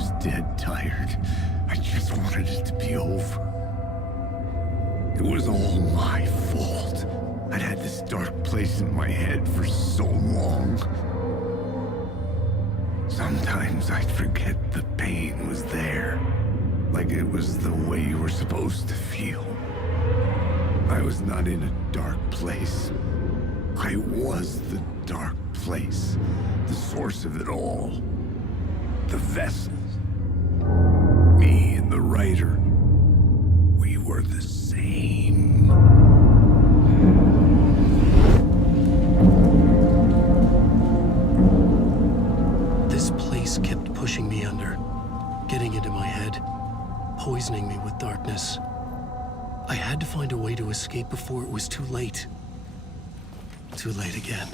was dead tired. I just wanted it to be over. It was all my fault. I'd had this dark place in my head for so long. Sometimes I'd forget the pain was there. Like it was the way you were supposed to feel. I was not in a dark place. I was the dark place. The source of it all. The vessel. Me and the writer. We were the same. This place kept pushing me under, getting into my head, poisoning me with darkness. I had to find a way to escape before it was too late. Too late again.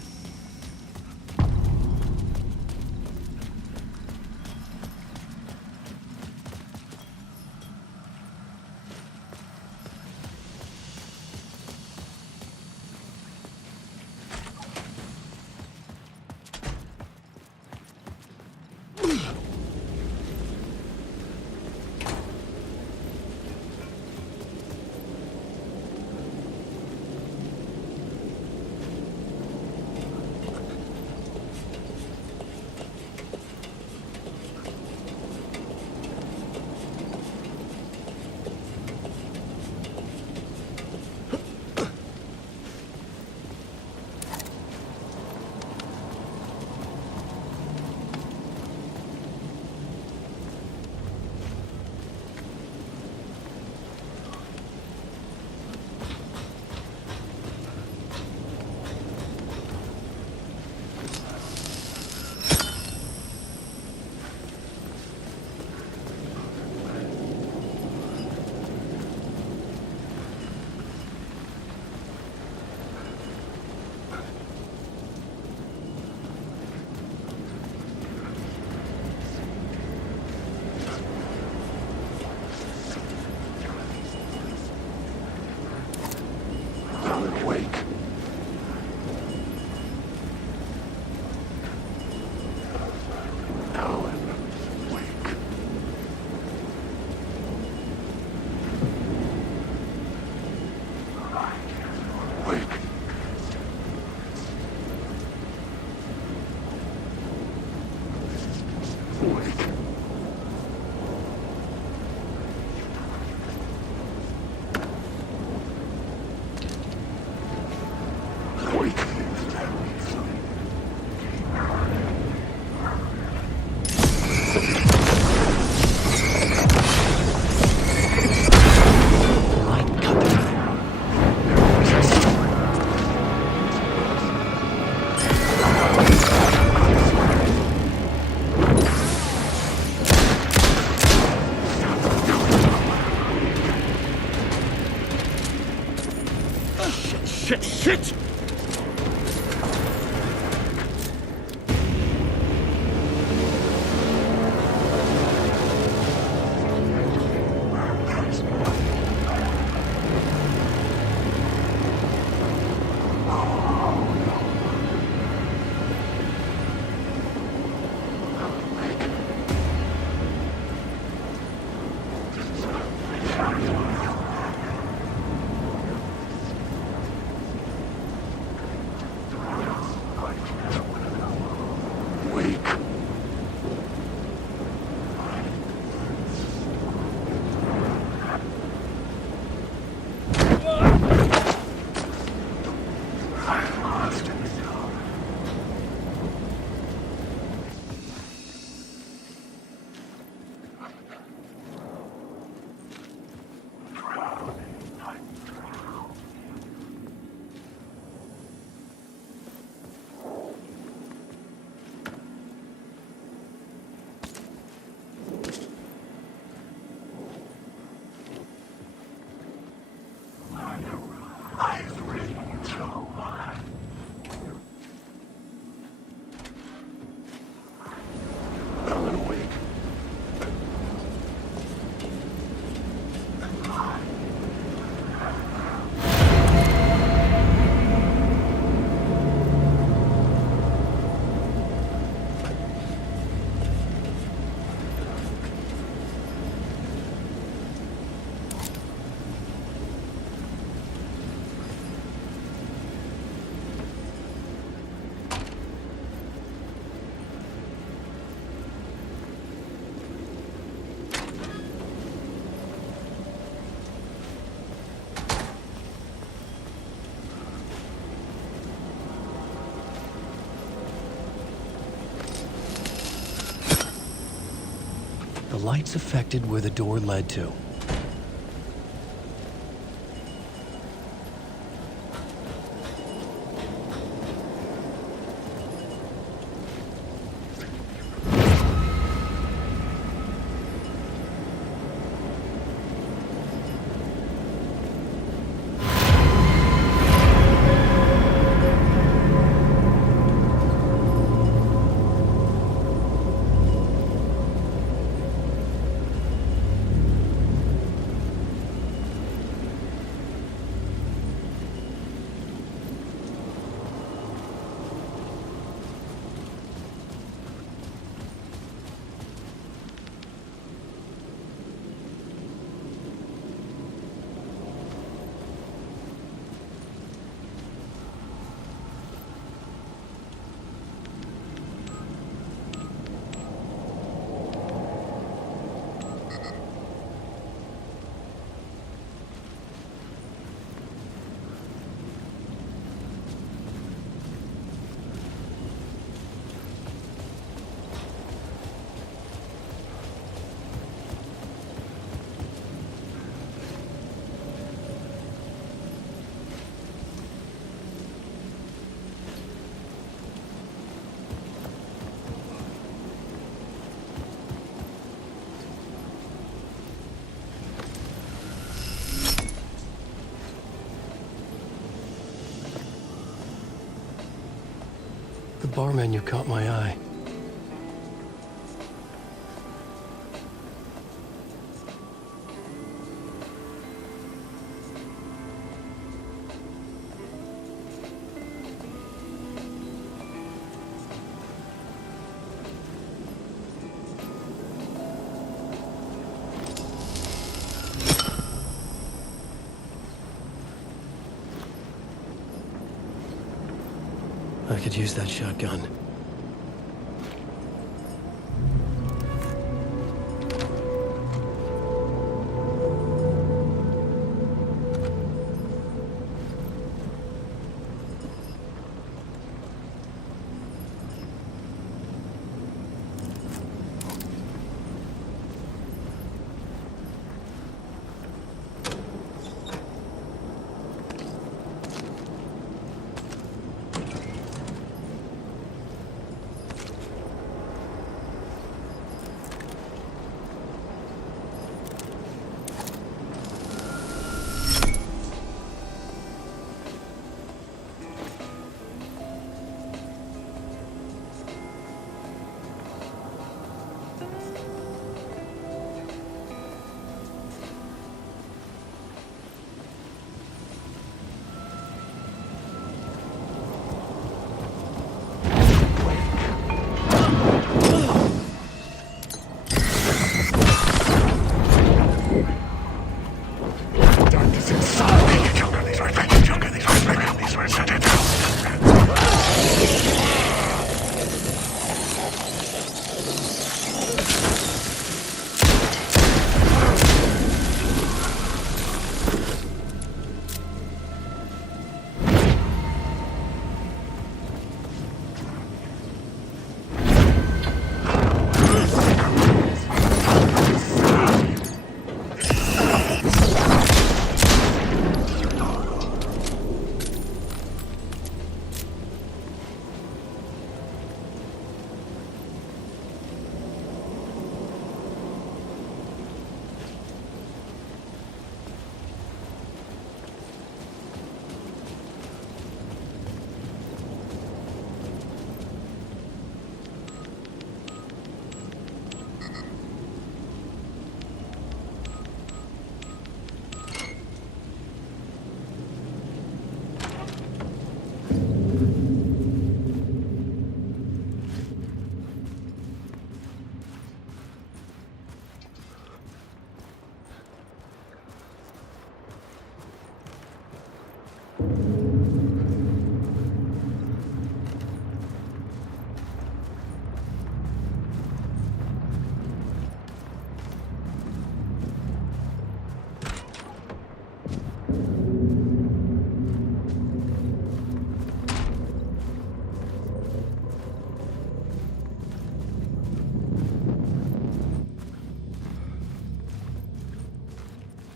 Shit! The lights affected where the door led to. The bar menu caught my eye. I could use that shotgun.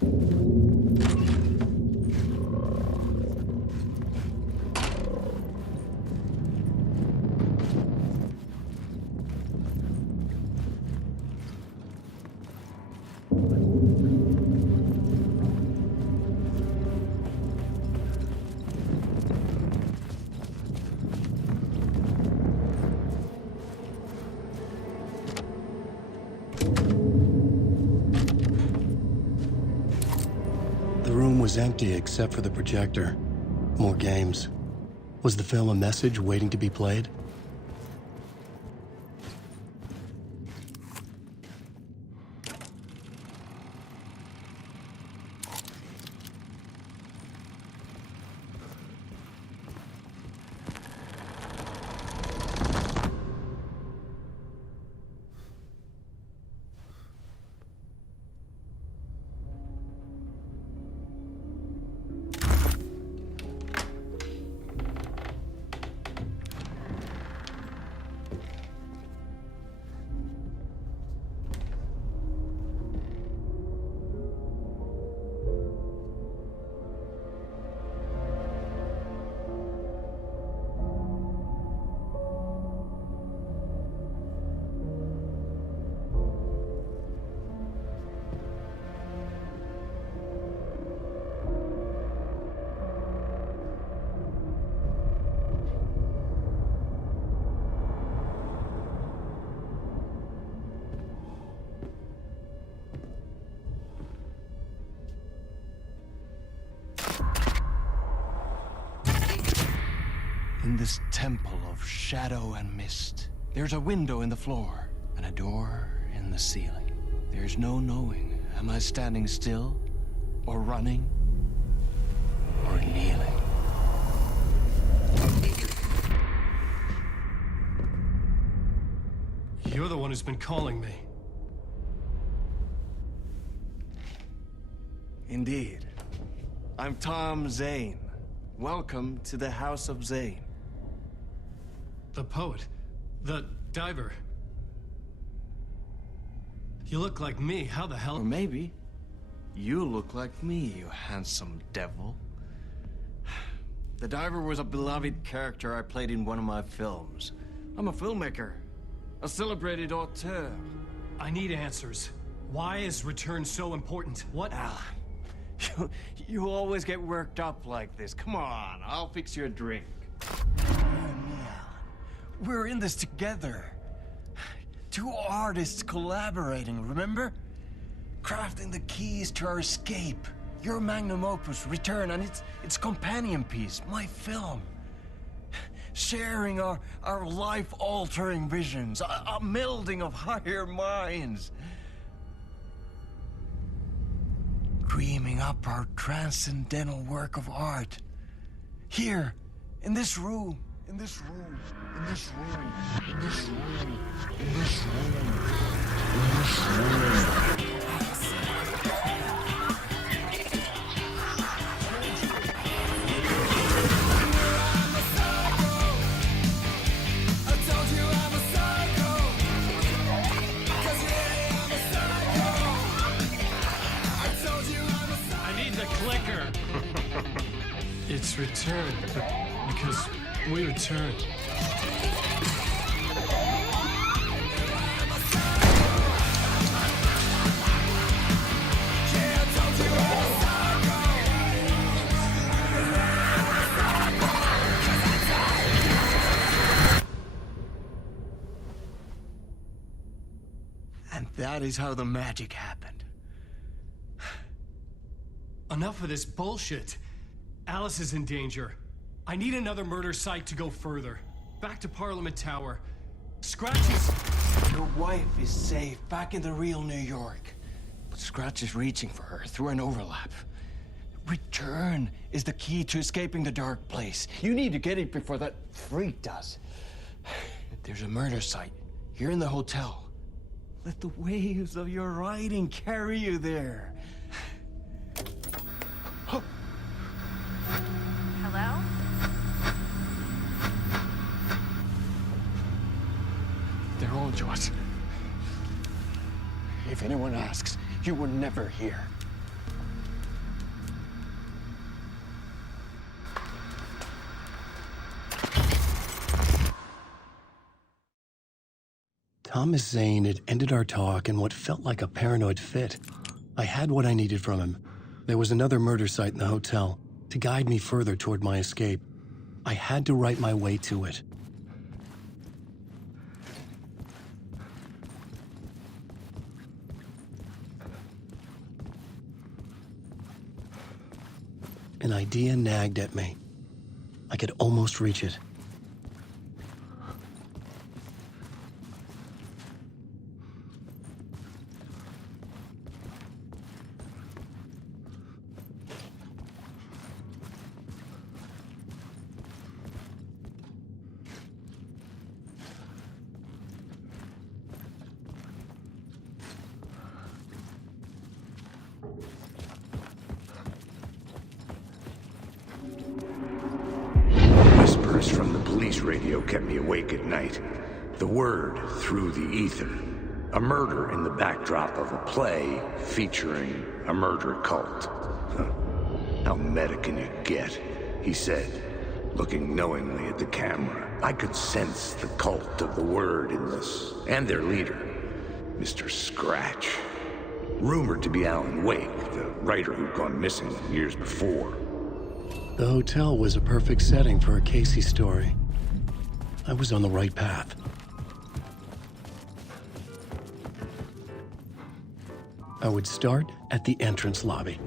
The room was empty except for the projector. More games. Was the film a message waiting to be played? In this temple of shadow and mist, there's a window in the floor and a door in the ceiling. There's no knowing, am I standing still, or running, or kneeling? You're the one who's been calling me. Indeed. I'm Tom Zane. Welcome to the House of Zane. The poet. The diver. You look like me. How the hell? Or maybe you look like me, you handsome devil. The diver was a beloved character I played in one of my films. I'm a filmmaker, a celebrated auteur. I need answers. Why is Return so important? What? Alan, you always get worked up like this. Come on, I'll fix you a drink. We're in this together. Two artists collaborating, remember? Crafting the keys to our escape. Your magnum opus, Return, and its companion piece, my film. Sharing our life-altering visions, a melding of higher minds. Dreaming up our transcendental work of art. Here, in this room, in this room, in this room, in this room, in this room, in this room. It's Return, because we return. And that is how the magic happened. Enough of this bullshit. Alice is in danger. I need another murder site to go further. Back to Parliament Tower. Scratch is... Your wife is safe, back in the real New York. But Scratch is reaching for her through an overlap. Return is the key to escaping the dark place. You need to get it before that freak does. There's a murder site here in the hotel. Let the waves of your writing carry you there. Hello? They're on to us. If anyone asks, you were never here. Thomas Zane had ended our talk in what felt like a paranoid fit. I had what I needed from him. There was another murder site in the hotel to guide me further toward my escape. I had to write my way to it. An idea nagged at me. I could almost reach it. From the police radio kept me awake at night. The word through the ether. A murder in the backdrop of a play featuring a murder cult. Huh. How meta can you get? He said, looking knowingly at the camera. I could sense the cult of the word in this, and their leader, Mr. Scratch. Rumored to be Alan Wake, the writer who'd gone missing years before. The hotel was a perfect setting for a Casey story. I was on the right path. I would start at the entrance lobby.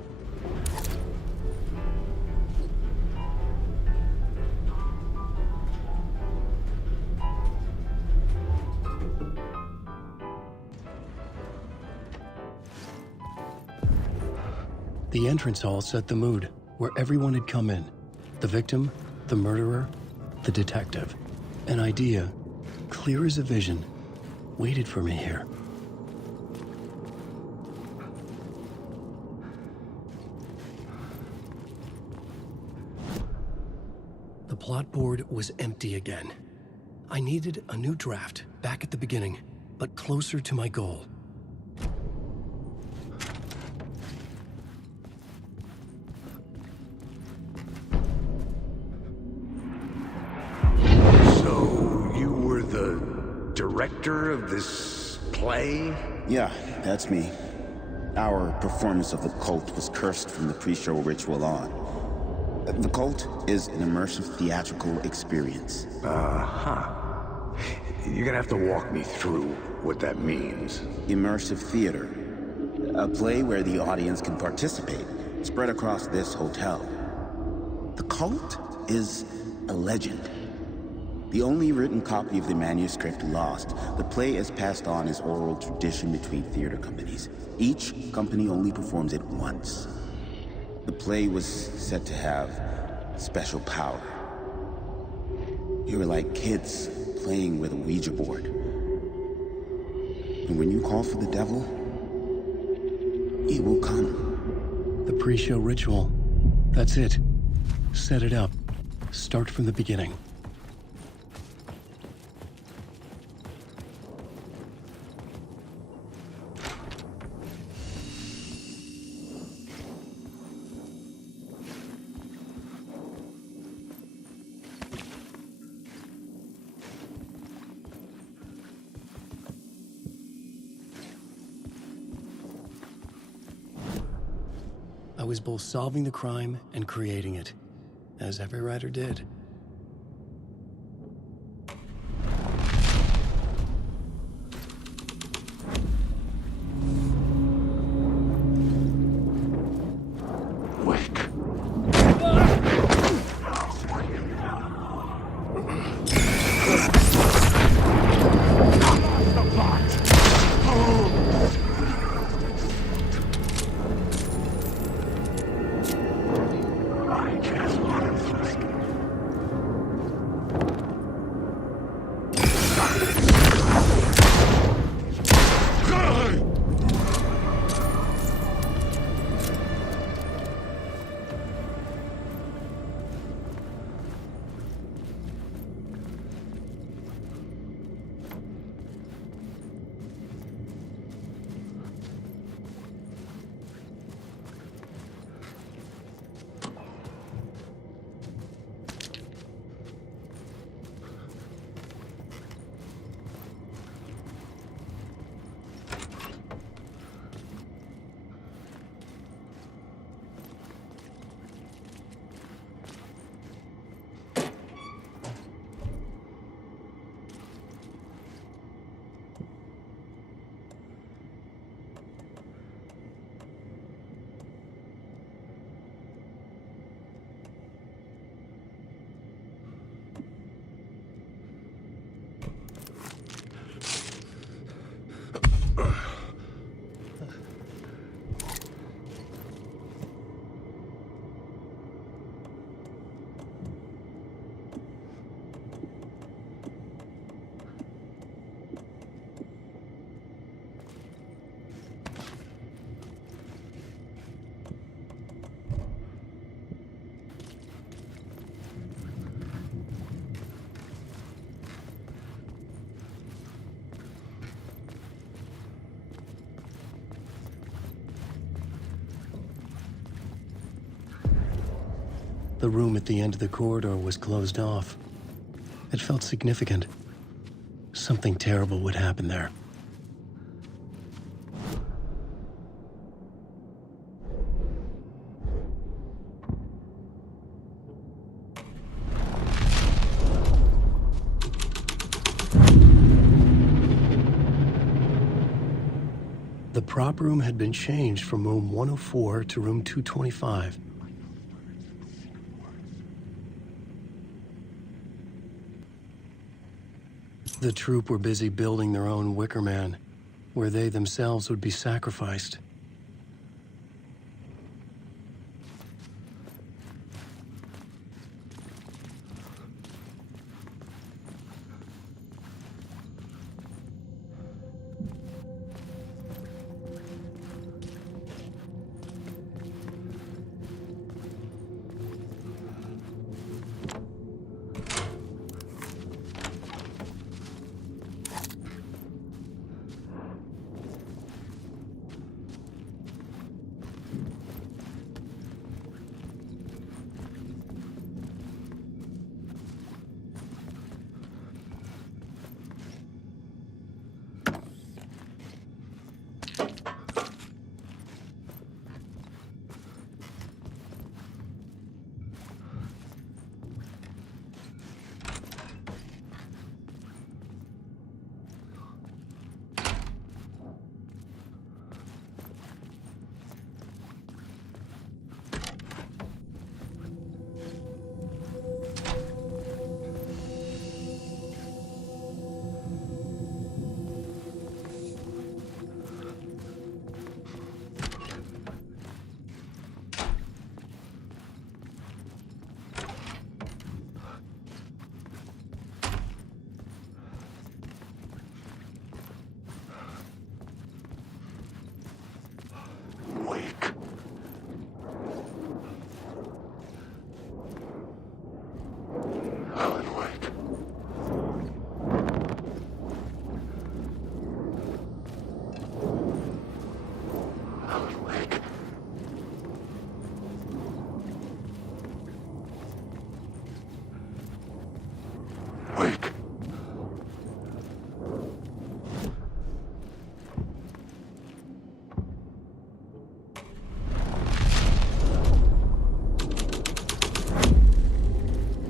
The entrance hall set the mood, where everyone had come in. The victim, the murderer, the detective. An idea, clear as a vision, waited for me here. The plot board was empty again. I needed a new draft, back at the beginning, but closer to my goal. Director of this play? Yeah, that's me. Our performance of the cult was cursed from the pre-show ritual on. The cult is an immersive theatrical experience. You're gonna have to walk me through what that means. Immersive theater. A play where the audience can participate, spread across this hotel. The cult is a legend. The only written copy of the manuscript lost, the play is passed on as oral tradition between theater companies. Each company only performs it once. The play was said to have special power. You were like kids playing with a Ouija board. And when you call for the devil, he will come. The pre-show ritual. That's it. Set it up. Start from the beginning. I was both solving the crime and creating it, as every writer did. The room at the end of the corridor was closed off. It felt significant. Something terrible would happen there. The prop room had been changed from room 104 to room 225. The troupe were busy building their own Wicker Man, where they themselves would be sacrificed.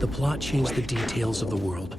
The plot changed the details of the world.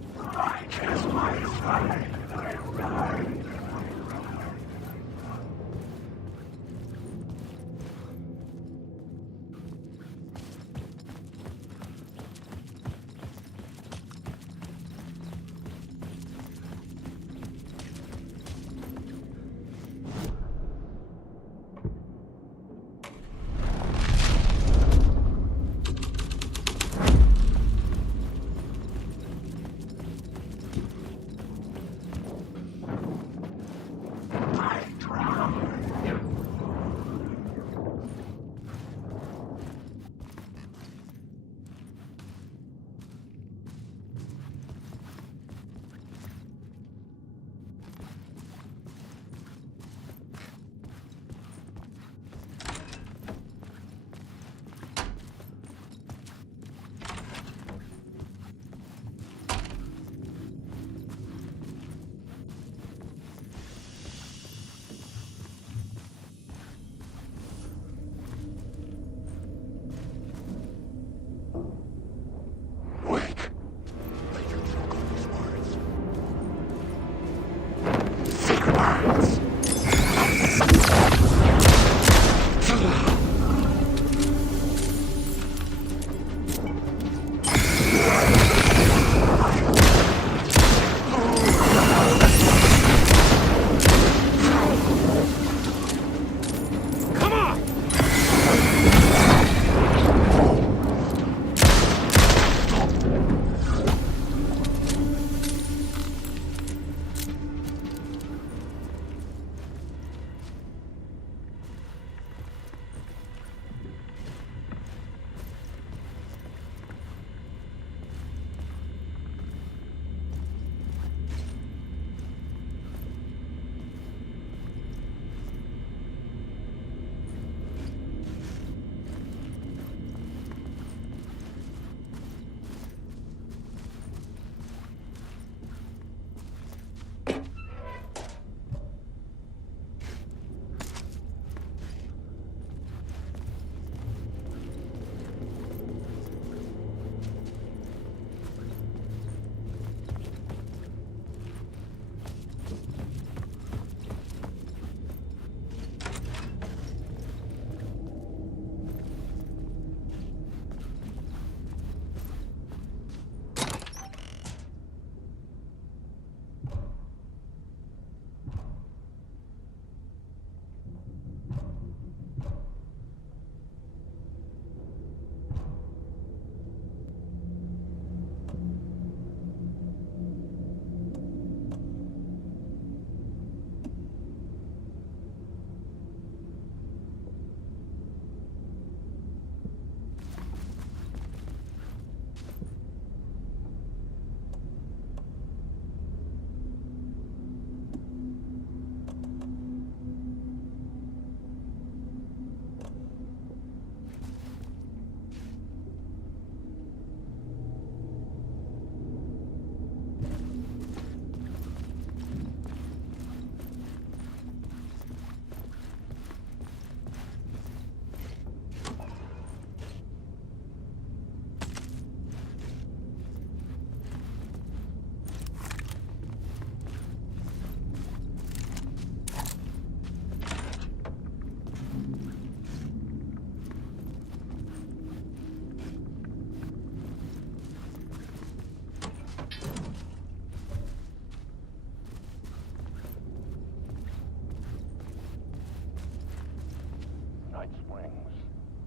Night Springs,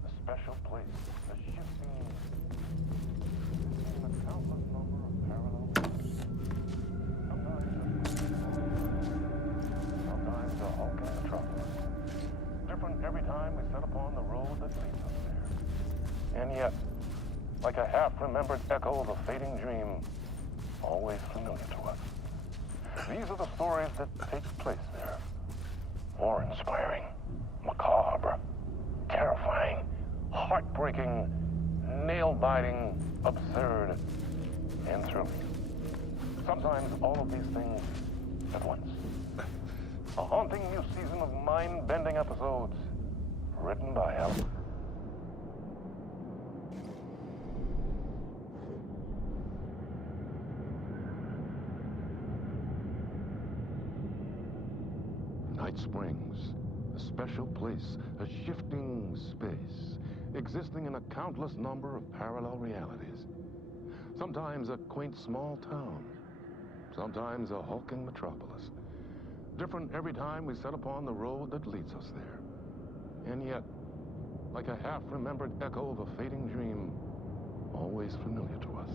a special place, a shifting in a countless number of parallel routes. Sometimes a hulking metropolis. Different every time we set upon the road that leads us there. And yet, like a half-remembered echo of a fading dream, always familiar to us. These are the stories that take place there. Awe-inspiring, macabre, terrifying, heartbreaking, nail-biting, absurd, and thrilling. Sometimes all of these things at once. A haunting new season of mind-bending episodes written by Alan. Night Springs, a special place, a shifting space, existing in a countless number of parallel realities. Sometimes a quaint small town, sometimes a hulking metropolis. Different every time we set upon the road that leads us there. And yet, like a half-remembered echo of a fading dream, always familiar to us.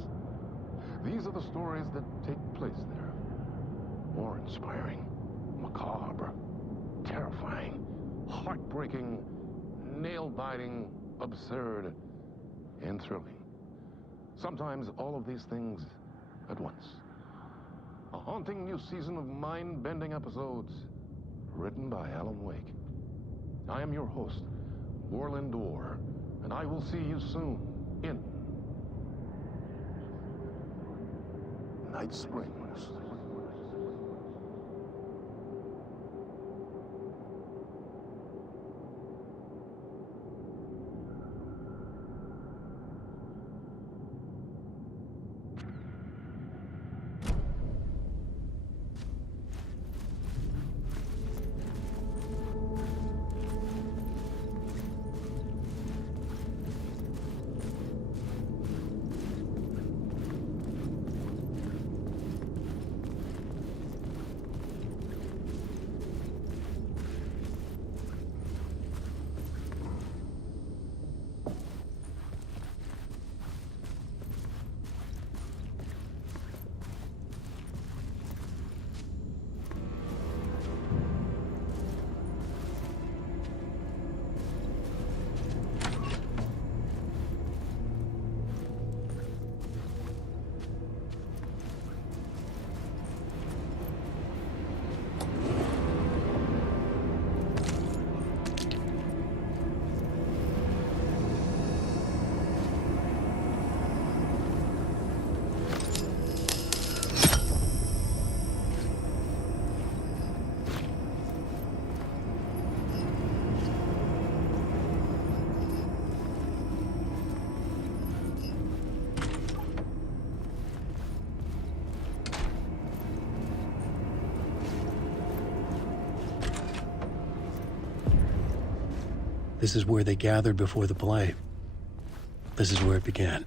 These are the stories that take place there. Awe-inspiring, macabre, terrifying, heartbreaking, nail-biting, absurd, and thrilling. Sometimes all of these things at once. A haunting new season of mind-bending episodes written by Alan Wake. I am your host, Warland Orr, and I will see you soon in Night Springs. This is where they gathered before the play. This is where it began.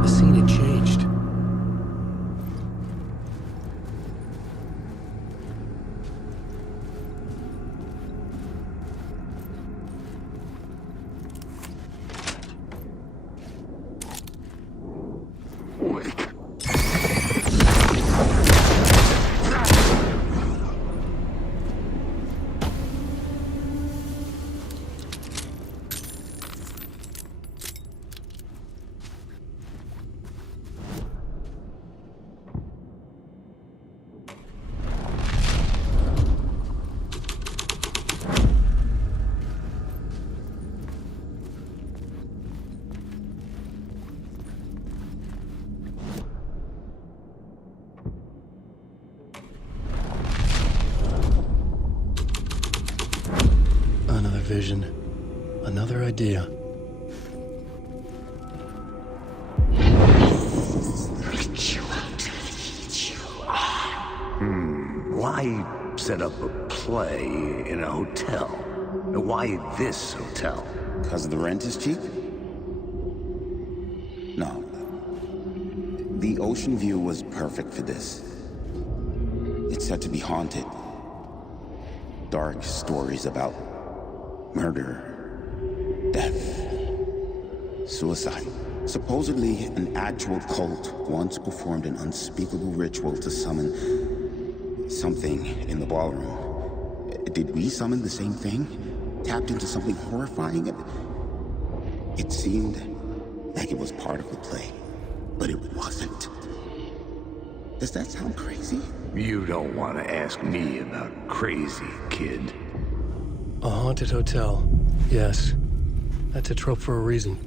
The scene had changed. Another vision, another idea. Why set up a play in a hotel? Why this hotel? Because the rent is cheap? No. The ocean view was perfect for this. It's said to be haunted. Dark stories about murder, death, suicide. Supposedly, an actual cult once performed an unspeakable ritual to summon something in the ballroom. Did we summon the same thing? Tapped into something horrifying? It seemed like it was part of the play, but it wasn't. Does that sound crazy? You don't want to ask me about crazy, kid. A haunted hotel. Yes. That's a trope for a reason.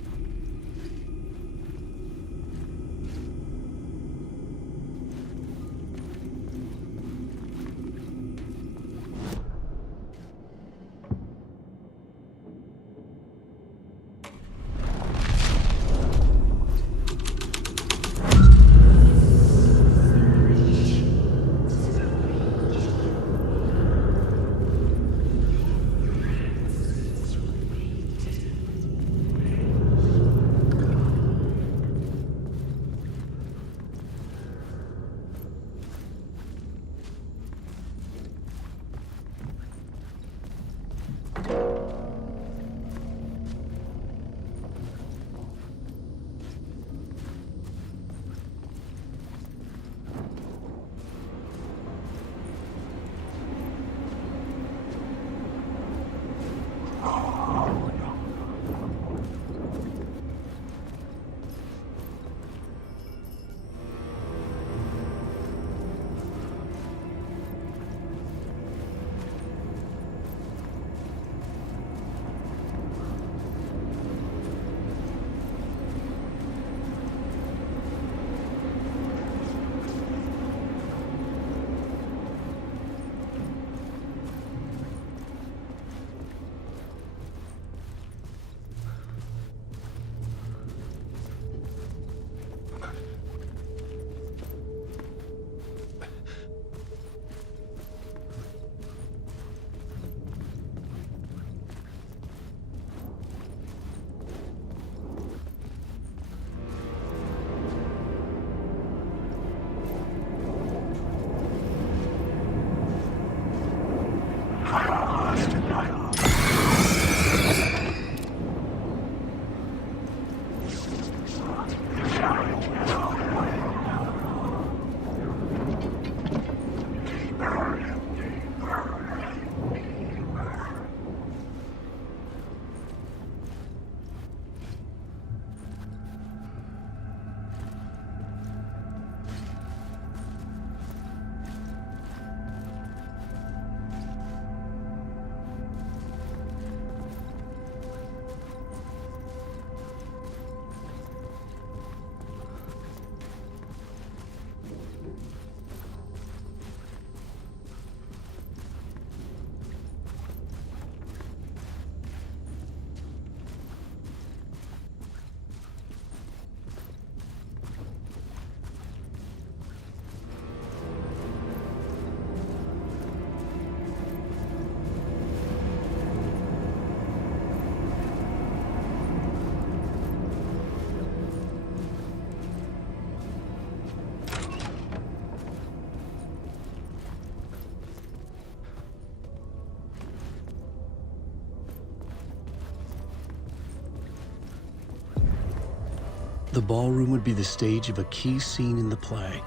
The ballroom would be the stage of a key scene in the play.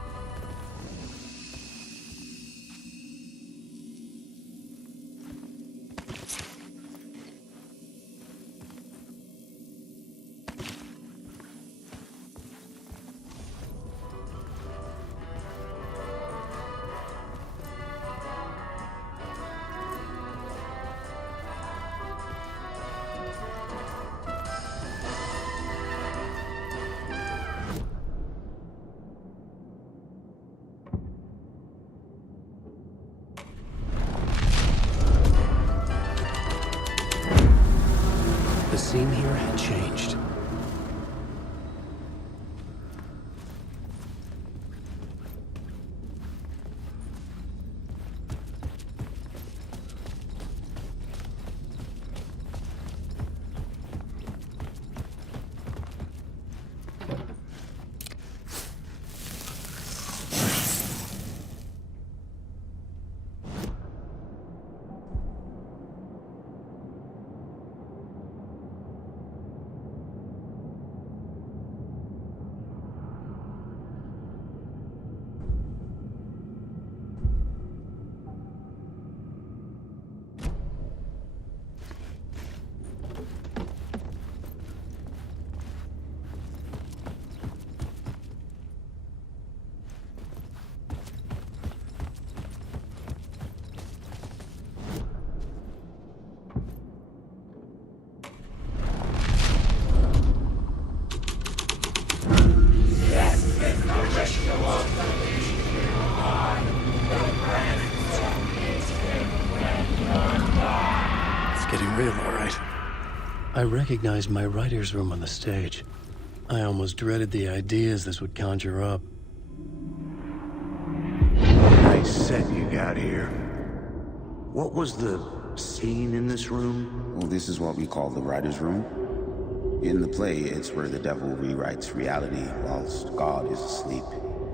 The scene here had changed. real, all right. I recognized my writer's room on the stage. I almost dreaded the ideas this would conjure up. Nice set you got here. What was the scene in this room? Well, this is what we call the writer's room. In the play, it's where the devil rewrites reality whilst God is asleep.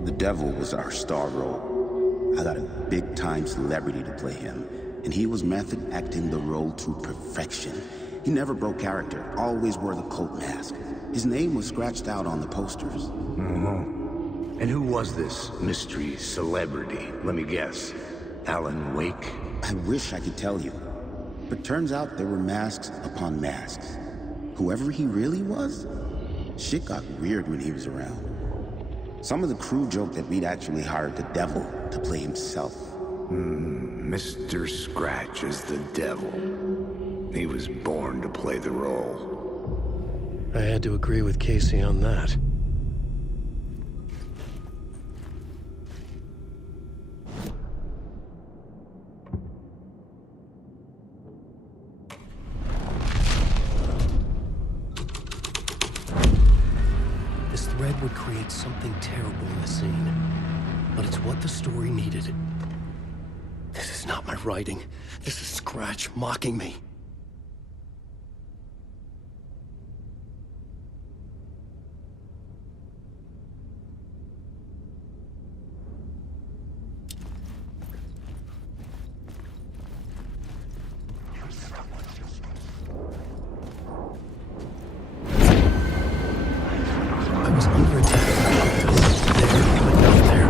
The devil was our star role. I got a big-time celebrity to play him, and he was method acting the role to perfection. He never broke character, always wore the cult mask. His name was scratched out on the posters. And who was this mystery celebrity? Let me guess. Alan Wake? I wish I could tell you, but turns out there were masks upon masks. Whoever he really was, shit got weird when he was around. Some of the crew joked that we'd actually hired the devil to play himself. Mr. Scratch is the devil. He was born to play the role. I had to agree with Casey on that. This thread would create something terrible in the scene, but it's what the story needed. This is not my writing. This is Scratch mocking me. I was under attack. There, but not there.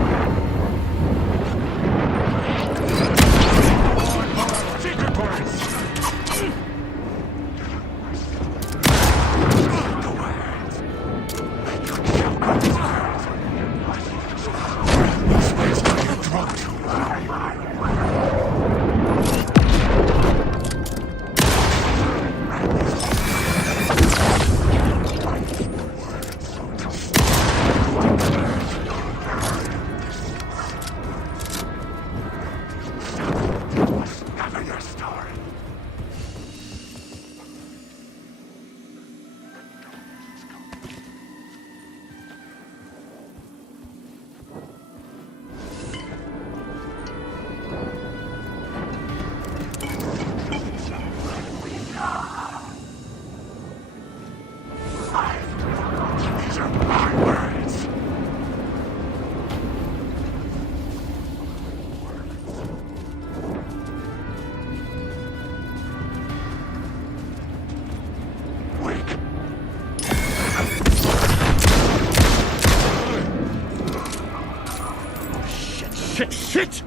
Shit!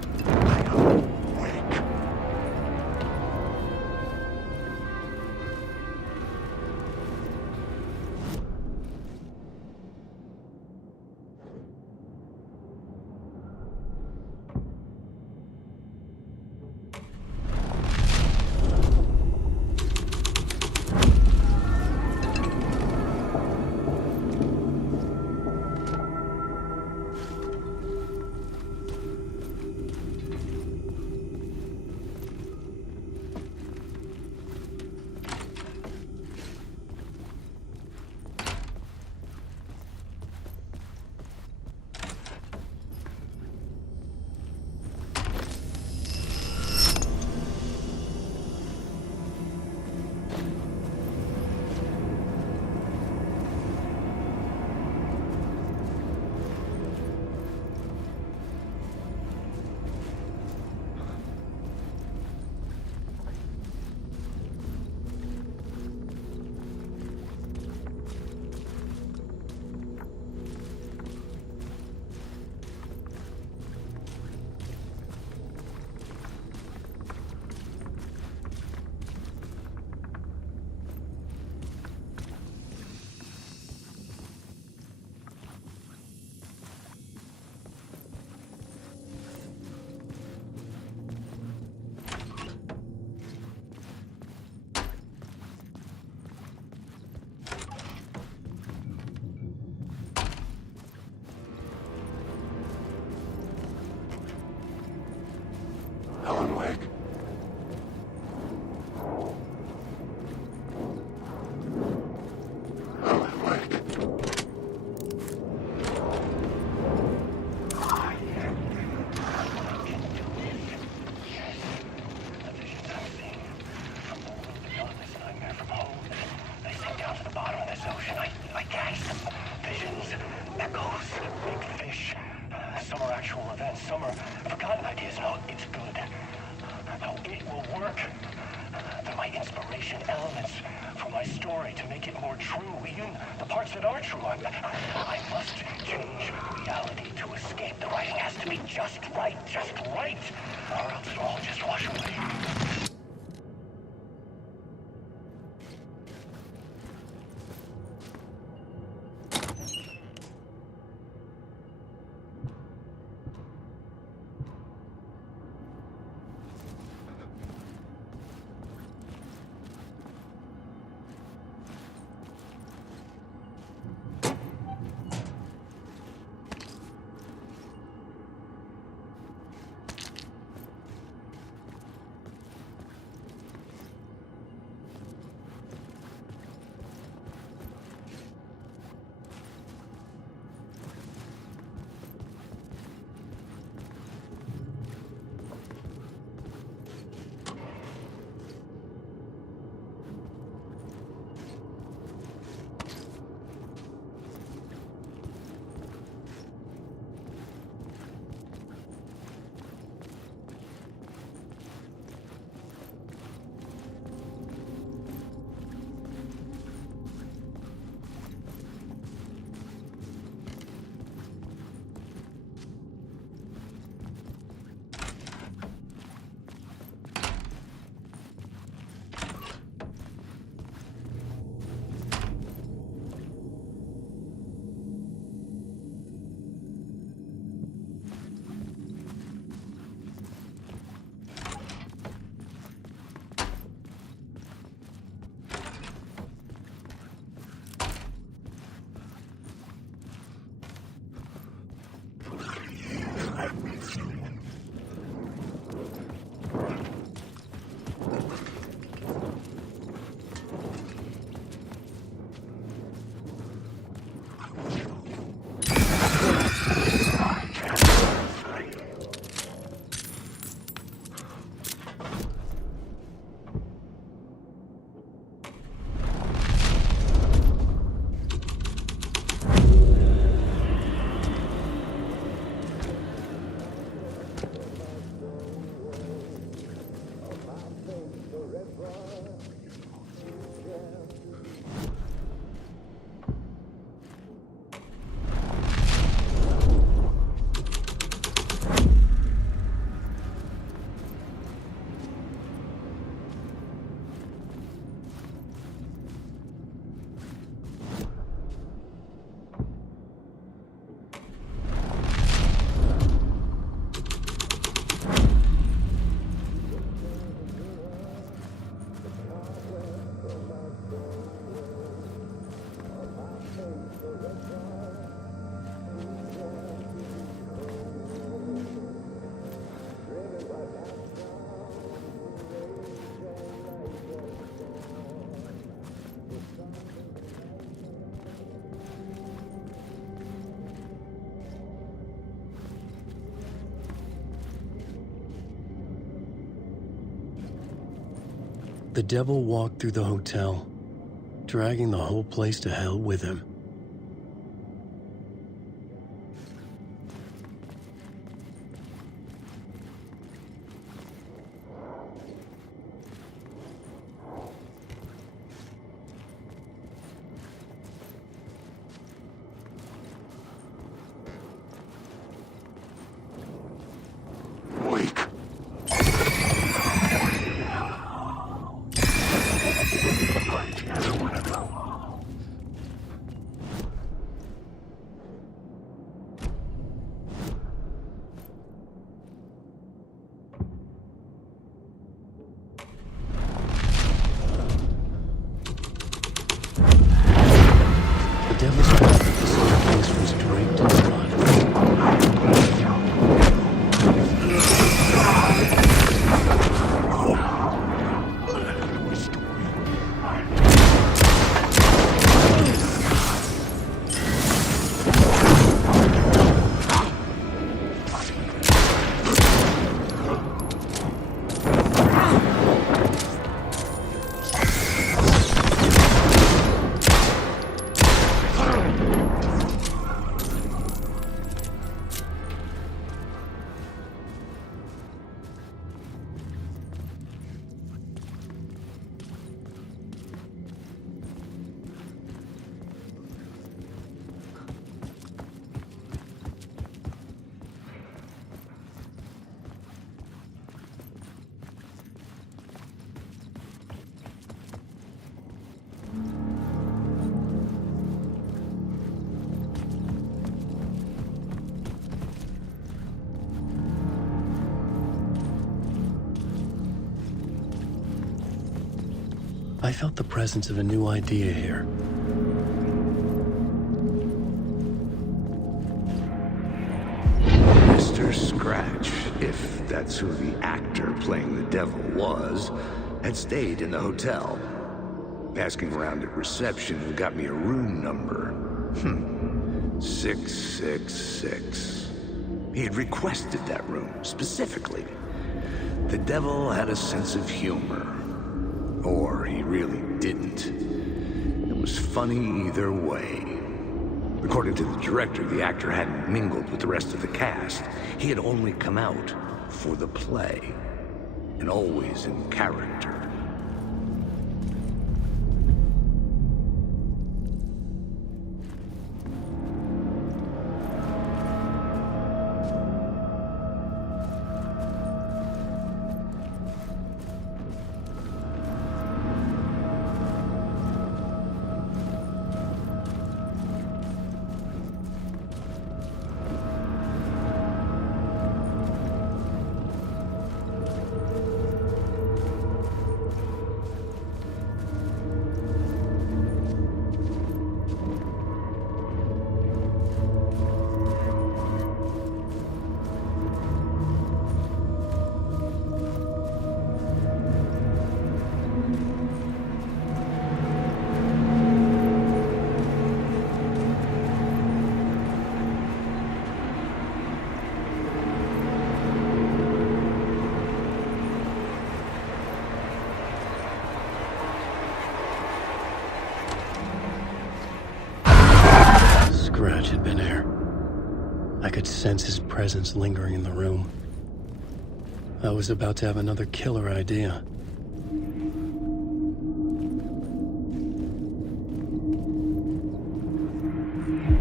The devil walked through the hotel, dragging the whole place to hell with him. The devil's path at the staircase was draped in blood. I felt the presence of a new idea here. Mr. Scratch, if that's who the actor playing the devil was, had stayed in the hotel. Asking around at reception got me a room number. 666. He had requested that room, specifically. The devil had a sense of humor. Or he really didn't. It was funny either way. According to the director, the actor hadn't mingled with the rest of the cast. He had only come out for the play, and always in character. Scratch had been there. I could sense his presence lingering in the room. I was about to have another killer idea.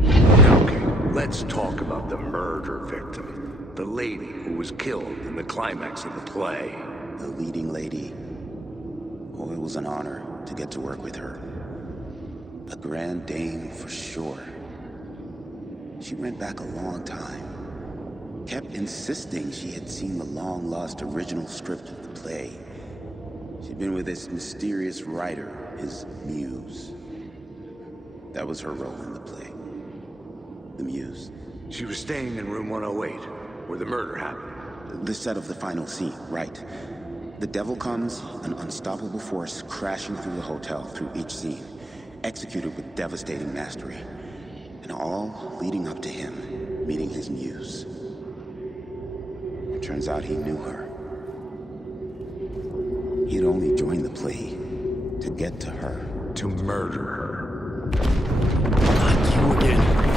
Okay, let's talk about the murder victim. The lady who was killed in the climax of the play. The leading lady. Oh, it was an honor to get to work with her. A grand dame for sure. She went back a long time. Kept insisting she had seen the long-lost original script of the play. She'd been with this mysterious writer, his muse. That was her role in the play. The muse. She was staying in room 108, where the murder happened. The set of the final scene, right. The devil comes, an unstoppable force crashing through the hotel through each scene, executed with devastating mastery. And all leading up to him meeting his muse. It turns out he knew her. He'd only joined the play to get to her. To murder her. Not you again.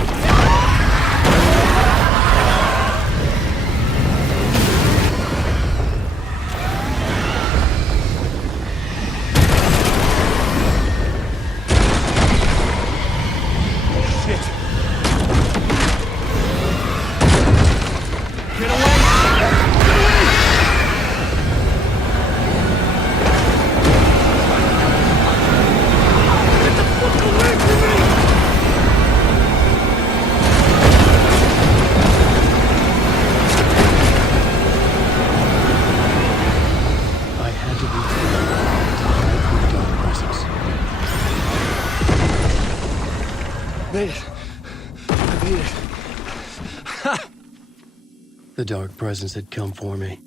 The dark presence had come for me.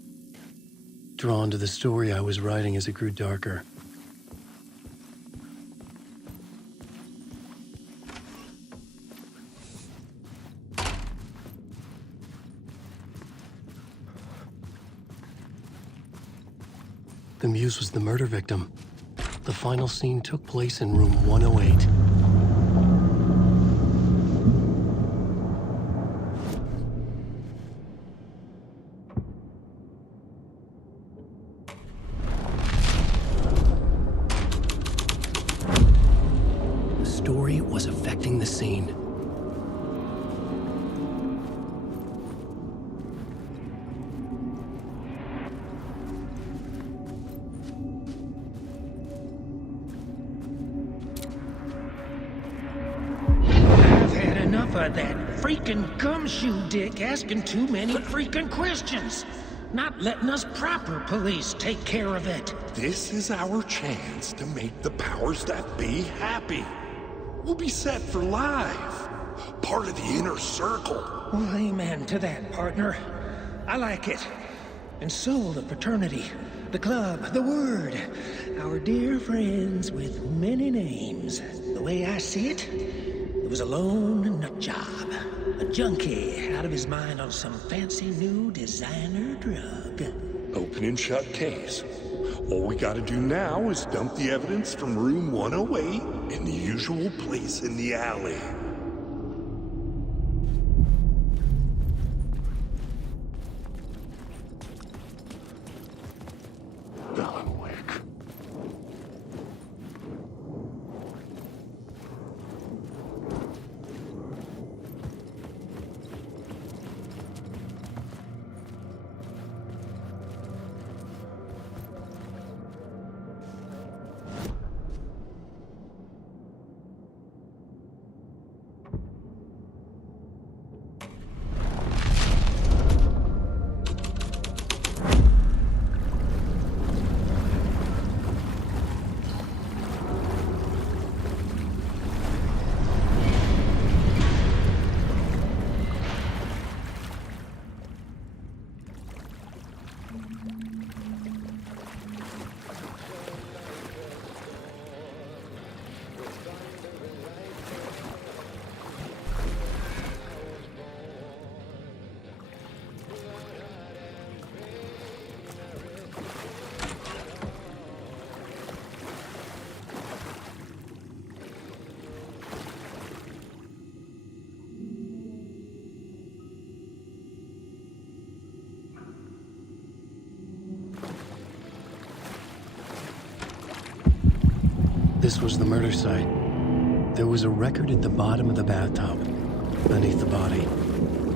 Drawn to the story I was writing as it grew darker. The muse was the murder victim. The final scene took place in room 108. Was affecting the scene. I've had enough of that freaking gumshoe dick asking too many freaking questions. Not letting us proper police take care of it. This is our chance to make the powers that be happy. We'll be set for life. Part of the inner circle. Well, amen to that, partner. I like it. And so the fraternity, the club, the word. Our dear friends with many names. The way I see it, it was a lone nut job. A junkie out of his mind on some fancy new designer drug. Open and shut case. All we gotta do now is dump the evidence from room 108 in the usual place in the alley. Alan Wake. This was the murder site. There was a record at the bottom of the bathtub, beneath the body.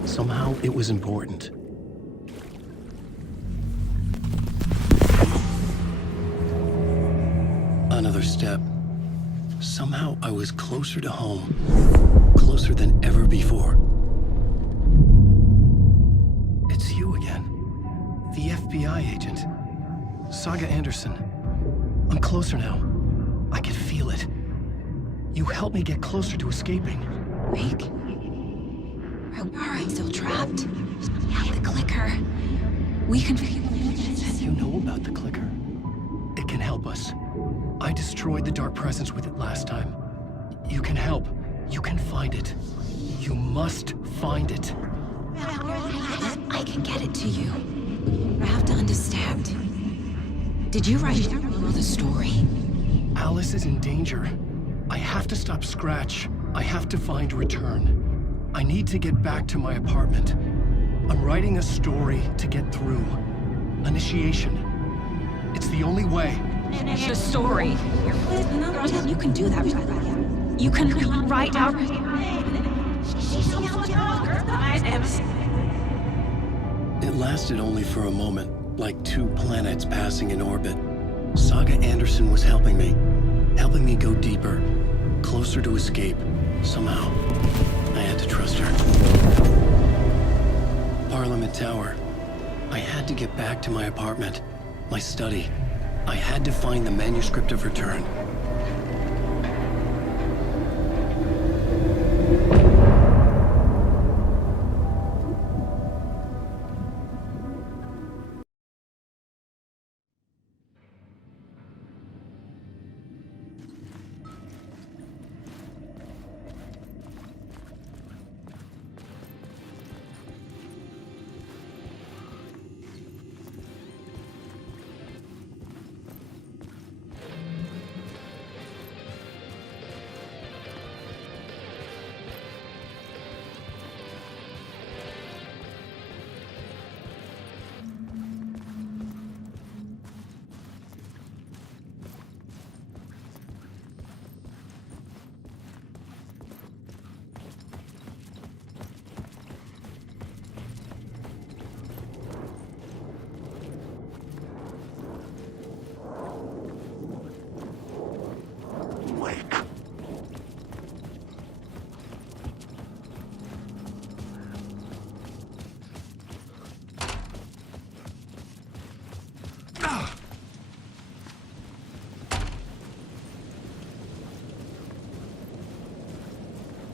Somehow it was important. Another step. Somehow I was closer to home. Closer than ever before. It's you again. The FBI agent. Saga Anderson. I'm closer now. I can feel it. You helped me get closer to escaping. Wake? Are I still trapped? Yeah, the clicker. We can figure it. You know about the clicker. It can help us. I destroyed the dark presence with it last time. You can help. You can find it. You must find it. I can get it to you. I have to understand. Did you write the story? Alice is in danger. I have to stop Scratch. I have to find Return. I need to get back to my apartment. I'm writing a story to get through. Initiation. It's the only way. The story. You can do that. You can write out. It lasted only for a moment, like two planets passing in orbit. Saga Anderson was helping me go deeper, closer to escape. Somehow, I had to trust her. Parliament Tower. I had to get back to my apartment, my study. I had to find the manuscript of Return.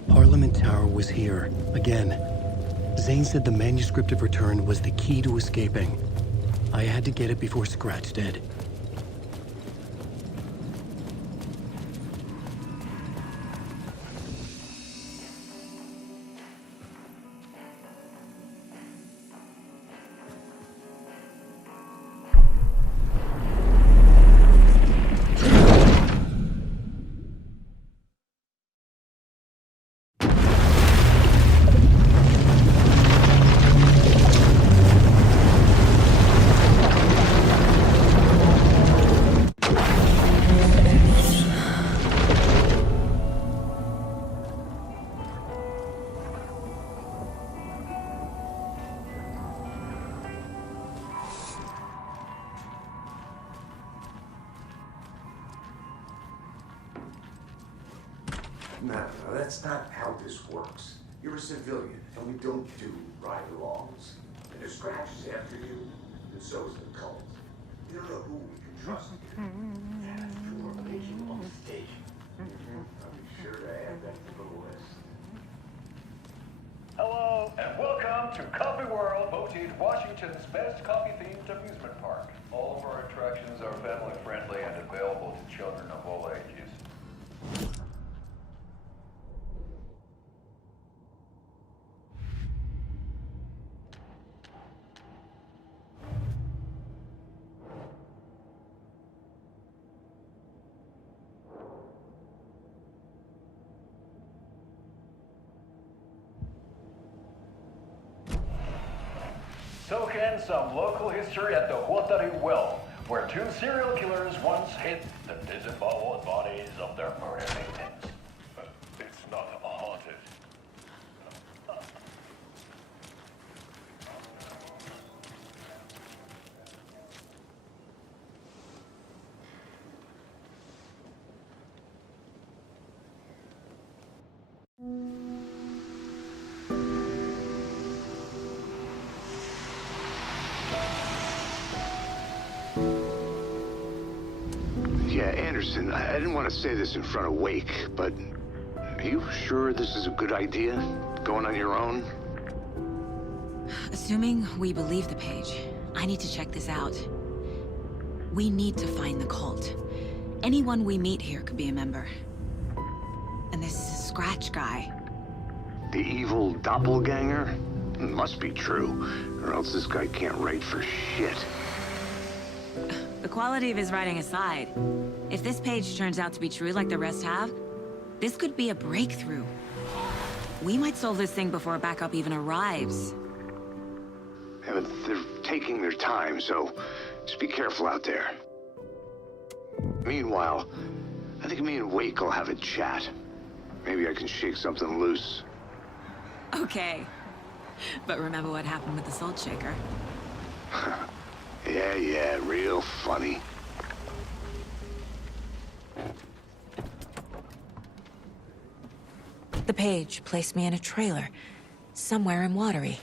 Parliament Tower was here, again. Zane said the manuscript of Return was the key to escaping. I had to get it before Scratch did. No, that's not how this works. You're a civilian, and we don't do ride-alongs. And if Scratch is after you, and so is the cult. We don't know who we can trust here. We're making a mistake. I'll be sure to add that to the list. Hello, and welcome to Coffee World, voted Washington's best coffee-themed amusement park. All of our attractions are family-friendly and available to children of all ages. Soak in some local history at the Huatari Well, where two serial killers once hid the disemboweled bodies of their murdered victims. But it's not haunted. Yeah, Anderson, I didn't want to say this in front of Wake, but are you sure this is a good idea? Going on your own? Assuming we believe the page, I need to check this out. We need to find the cult. Anyone we meet here could be a member. And this Scratch guy. The evil doppelganger? It must be true, or else this guy can't write for shit. The quality of his writing aside, if this page turns out to be true like the rest have, this could be a breakthrough. We might solve this thing before backup even arrives. Yeah, but they're taking their time, so just be careful out there. Meanwhile, I think me and Wake will have a chat. Maybe I can shake something loose. Okay. But remember what happened with the Salt Shaker? Yeah, real funny. The page placed me in a trailer, somewhere in Watery.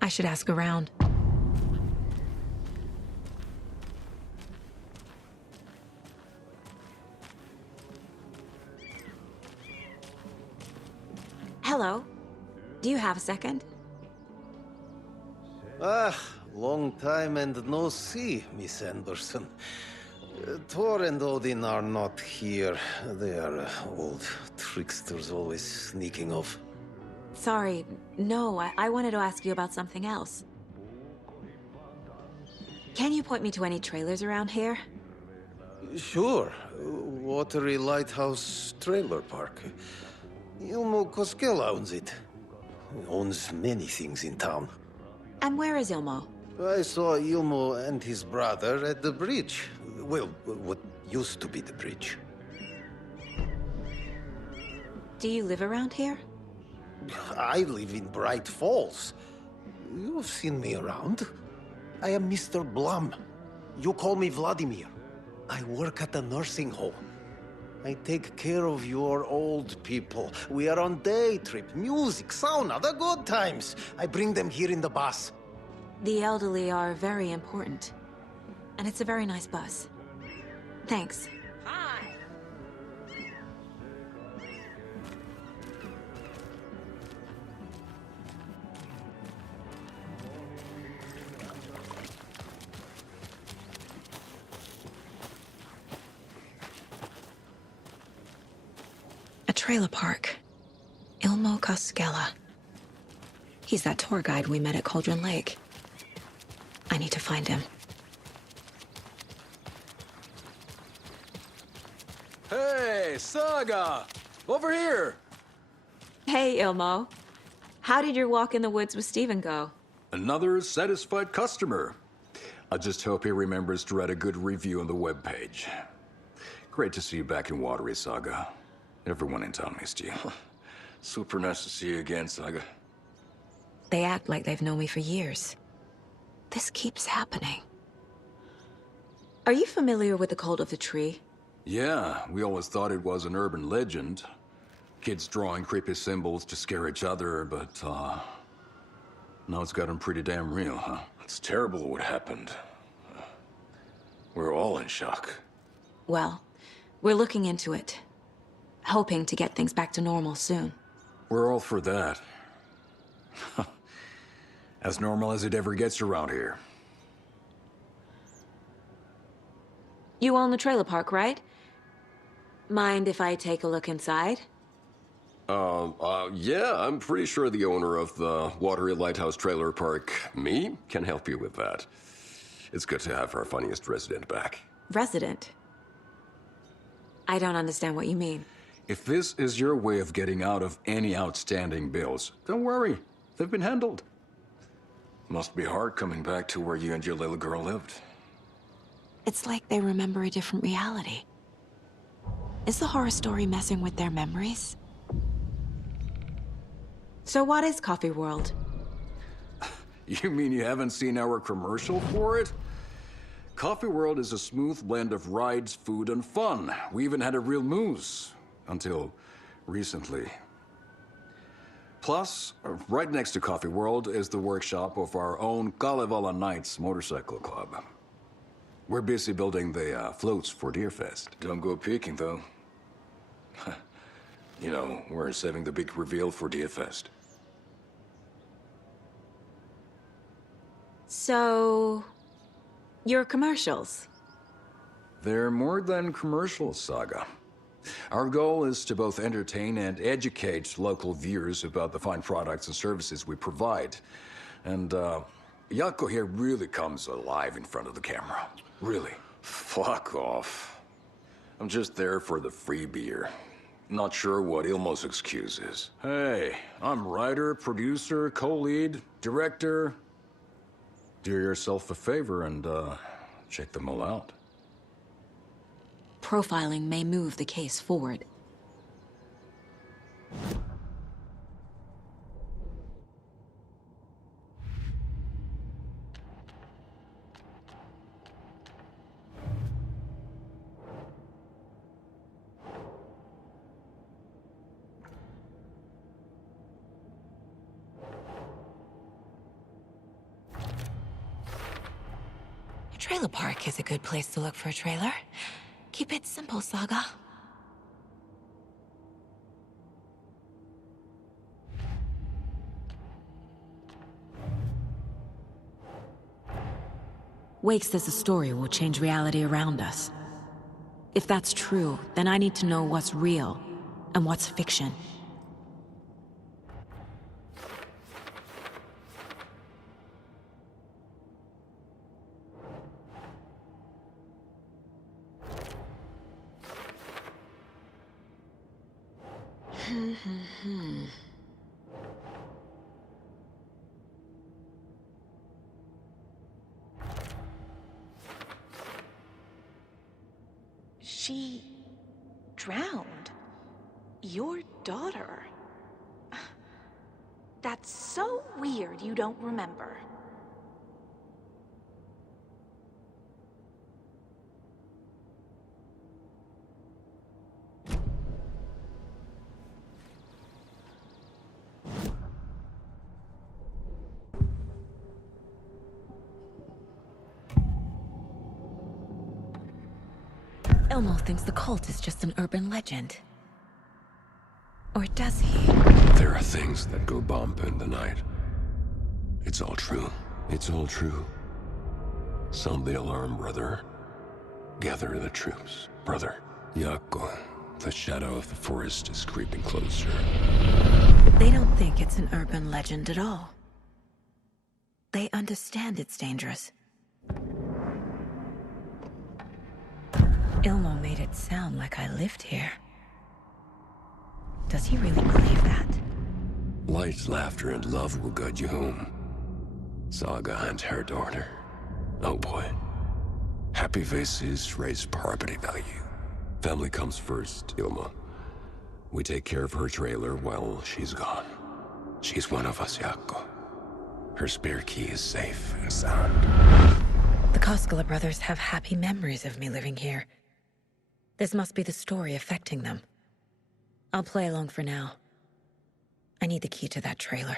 I should ask around. Hello. Do you have a second? Long time and no see, Miss Anderson. Thor and Odin are not here. They are old tricksters always sneaking off. Sorry, no, I wanted to ask you about something else. Can you point me to any trailers around here? Sure. Watery Lighthouse Trailer Park. Ilmo Koskela owns it. He owns many things in town. And where is Ilmo? I saw Ilmo and his brother at the bridge. Well, what used to be the bridge. Do you live around here? I live in Bright Falls. You've seen me around. I am Mr. Blum. You call me Vladimir. I work at a nursing home. I take care of your old people. We are on day trip, music, sauna, the good times. I bring them here in the bus. The elderly are very important. And it's a very nice bus. Thanks. Hi! A trailer park. Ilmo Koskela. He's that tour guide we met at Cauldron Lake. I need to find him. Hey, Saga! Over here! Hey, Ilmo. How did your walk in the woods with Steven go? Another satisfied customer. I just hope he remembers to write a good review on the webpage. Great to see you back in Watery, Saga. Everyone in town missed you. Super nice to see you again, Saga. They act like they've known me for years. This keeps happening. Are you familiar with the Cult of the Tree? Yeah, we always thought it was an urban legend. Kids drawing creepy symbols to scare each other, but, now it's gotten pretty damn real, huh? It's terrible what happened. We're all in shock. Well, we're looking into it. Hoping to get things back to normal soon. We're all for that. As normal as it ever gets around here. You own the trailer park, right? Mind if I take a look inside? Yeah, I'm pretty sure the owner of the Watery Lighthouse Trailer Park, me, can help you with that. It's good to have our funniest resident back. Resident? I don't understand what you mean. If this is your way of getting out of any outstanding bills, don't worry. They've been handled. Must be hard coming back to where you and your little girl lived. It's like they remember a different reality. Is the horror story messing with their memories? So what is Coffee World? You mean you haven't seen our commercial for it? Coffee World is a smooth blend of rides, food, and fun. We even had a real moose. Until recently. Plus, right next to Coffee World is the workshop of our own Kalevala Knights motorcycle club. We're busy building the floats for Deerfest. Don't go peeking, though. You know, we're saving the big reveal for Deerfest. So... your commercials? They're more than commercials, Saga. Our goal is to both entertain and educate local viewers about the fine products and services we provide. And, Yako here really comes alive in front of the camera. Really. Fuck off. I'm just there for the free beer. Not sure what Ilmo's excuse is. Hey, I'm writer, producer, co-lead, director. Do yourself a favor and, check them all out. Profiling may move the case forward. Trailer park is a good place to look for a trailer. Keep it simple, Saga. Wake says the story will change reality around us. If that's true, then I need to know what's real and what's fiction. She drowned. Your daughter. That's so weird you don't remember. Elmo thinks the cult is just an urban legend. Or does he? There are things that go bump in the night. It's all true. It's all true. Sound the alarm, brother. Gather the troops, brother. Yako, the shadow of the forest is creeping closer. They don't think it's an urban legend at all. They understand it's dangerous. Ilmo made it sound like I lived here. Does he really believe that? Light, laughter, and love will guide you home. Saga and her daughter. Oh boy. Happy faces raise property value. Family comes first, Ilma. We take care of her trailer while she's gone. She's one of us, Yako. Her spare key is safe and sound. The Koskela brothers have happy memories of me living here. This must be the story affecting them. I'll play along for now. I need the key to that trailer.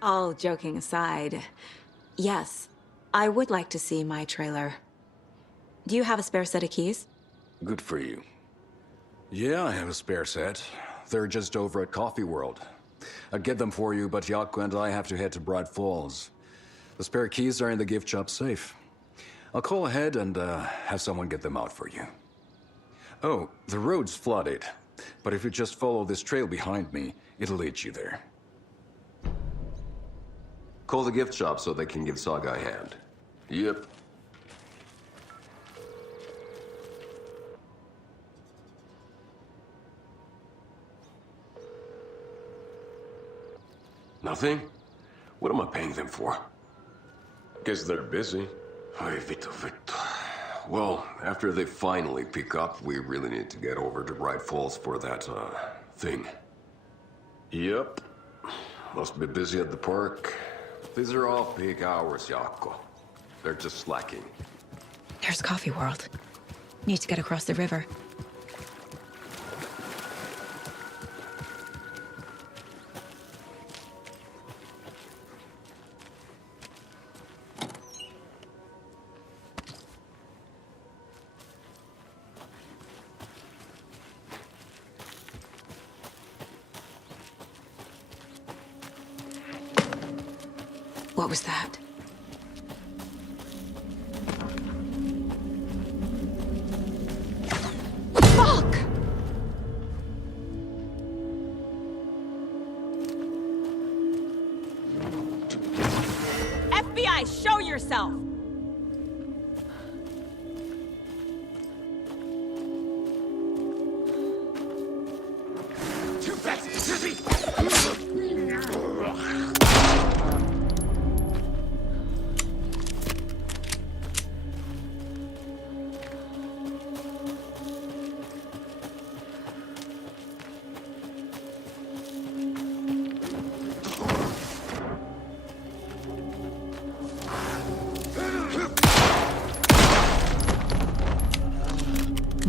All joking aside, yes, I would like to see my trailer. Do you have a spare set of keys? Good for you. Yeah, I have a spare set. They're just over at Coffee World. I'll get them for you, but Yako and I have to head to Bright Falls. The spare keys are in the gift shop safe. I'll call ahead and have someone get them out for you. Oh, the road's flooded, but if you just follow this trail behind me, it'll lead you there. Call the gift shop so they can give Saga a hand. Yep. Nothing? What am I paying them for? Guess they're busy. Ay, Vito. Well, after they finally pick up, we really need to get over to Bright Falls for that, thing. Yep. Must be busy at the park. These are all peak hours, Yako. They're just slacking. There's Coffee World. Need to get across the river. What was that? Fuck! yourself! Too fast, sissy!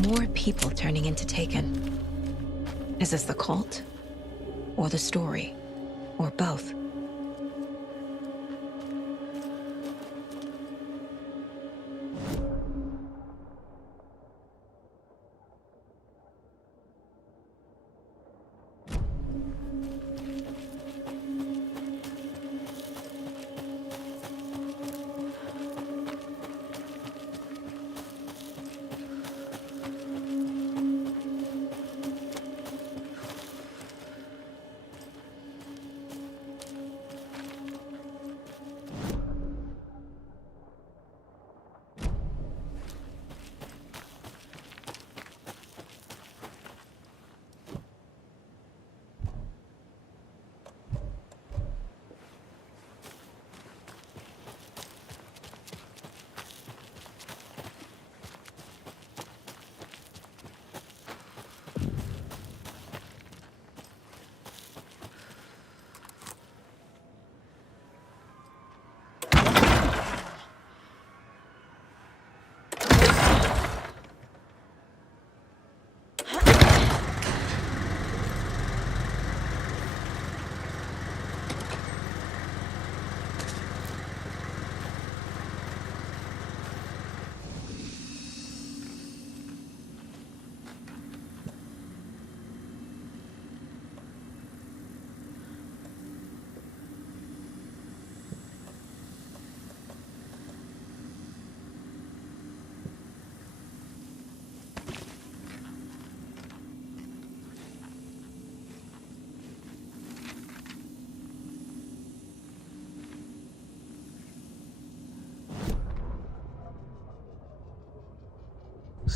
More people turning into Taken. Is this the cult? Or the story? Or both?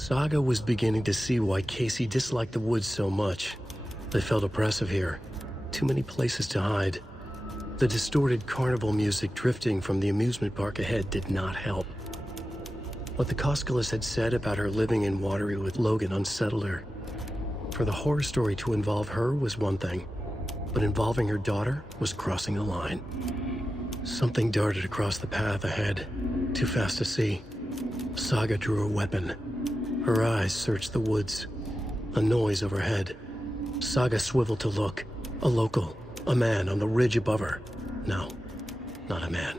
Saga was beginning to see why Casey disliked the woods so much. They felt oppressive here. Too many places to hide. The distorted carnival music drifting from the amusement park ahead did not help. What the Koskulis had said about her living in Watery with Logan unsettled her. For the horror story to involve her was one thing, but involving her daughter was crossing a line. Something darted across the path ahead, too fast to see. Saga drew her weapon. Her eyes searched the woods. A noise overhead. Saga swiveled to look. A local. A man on the ridge above her. No, not a man.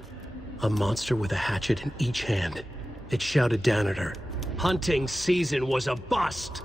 A monster with a hatchet in each hand. It shouted down at her. Hunting season was a bust!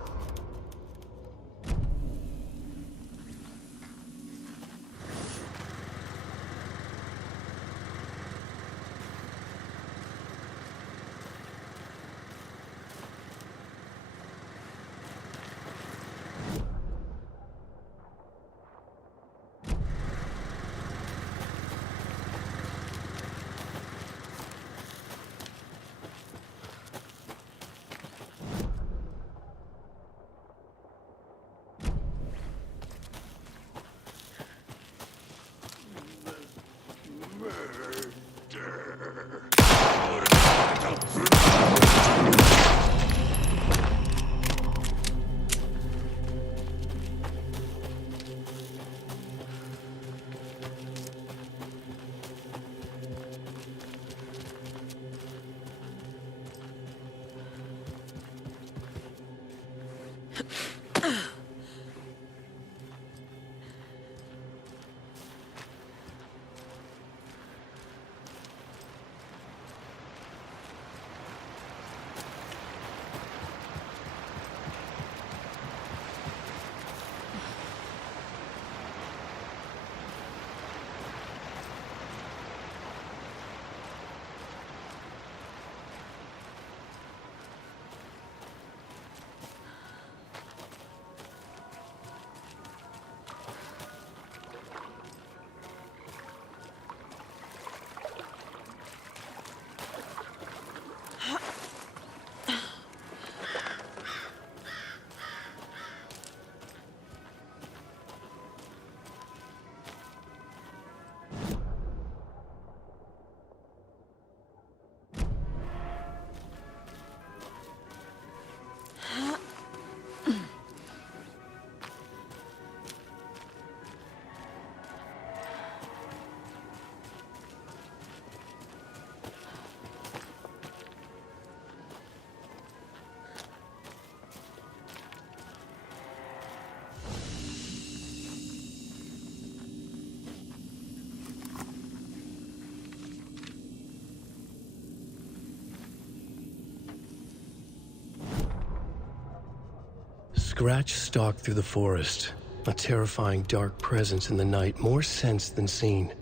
Scratch stalked through the forest, a terrifying dark presence in the night, more sensed than seen.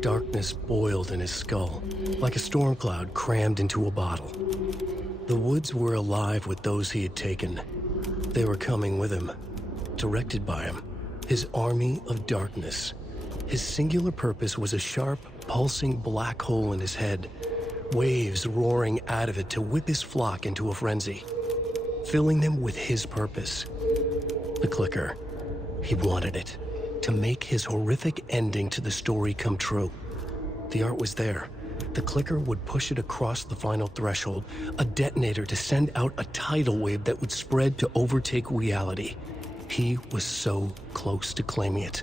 Darkness boiled in his skull, like a storm cloud crammed into a bottle. The woods were alive with those he had taken. They were coming with him, directed by him, his army of darkness. His singular purpose was a sharp, pulsing black hole in his head, waves roaring out of it to whip his flock into a frenzy, filling them with his purpose. The clicker. He wanted it, to make his horrific ending to the story come true. The art was there. The clicker would push it across the final threshold, a detonator to send out a tidal wave that would spread to overtake reality. He was so close to claiming it.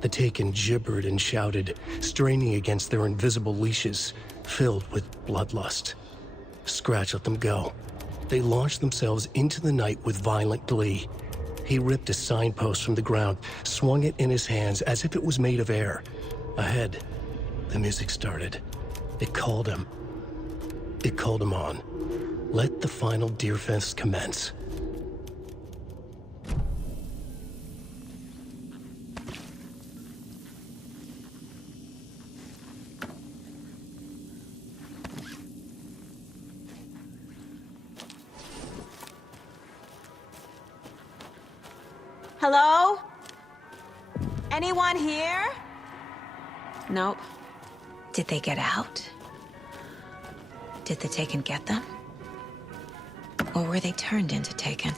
The Taken gibbered and shouted, straining against their invisible leashes, filled with bloodlust. Scratch let them go. They launched themselves into the night with violent glee. He ripped a signpost from the ground, swung it in his hands as if it was made of air. Ahead, the music started. It called him. It called him on. Let the final deer fest commence. Hello? Anyone here? Nope. Did they get out? Did the Taken get them? Or were they turned into Taken?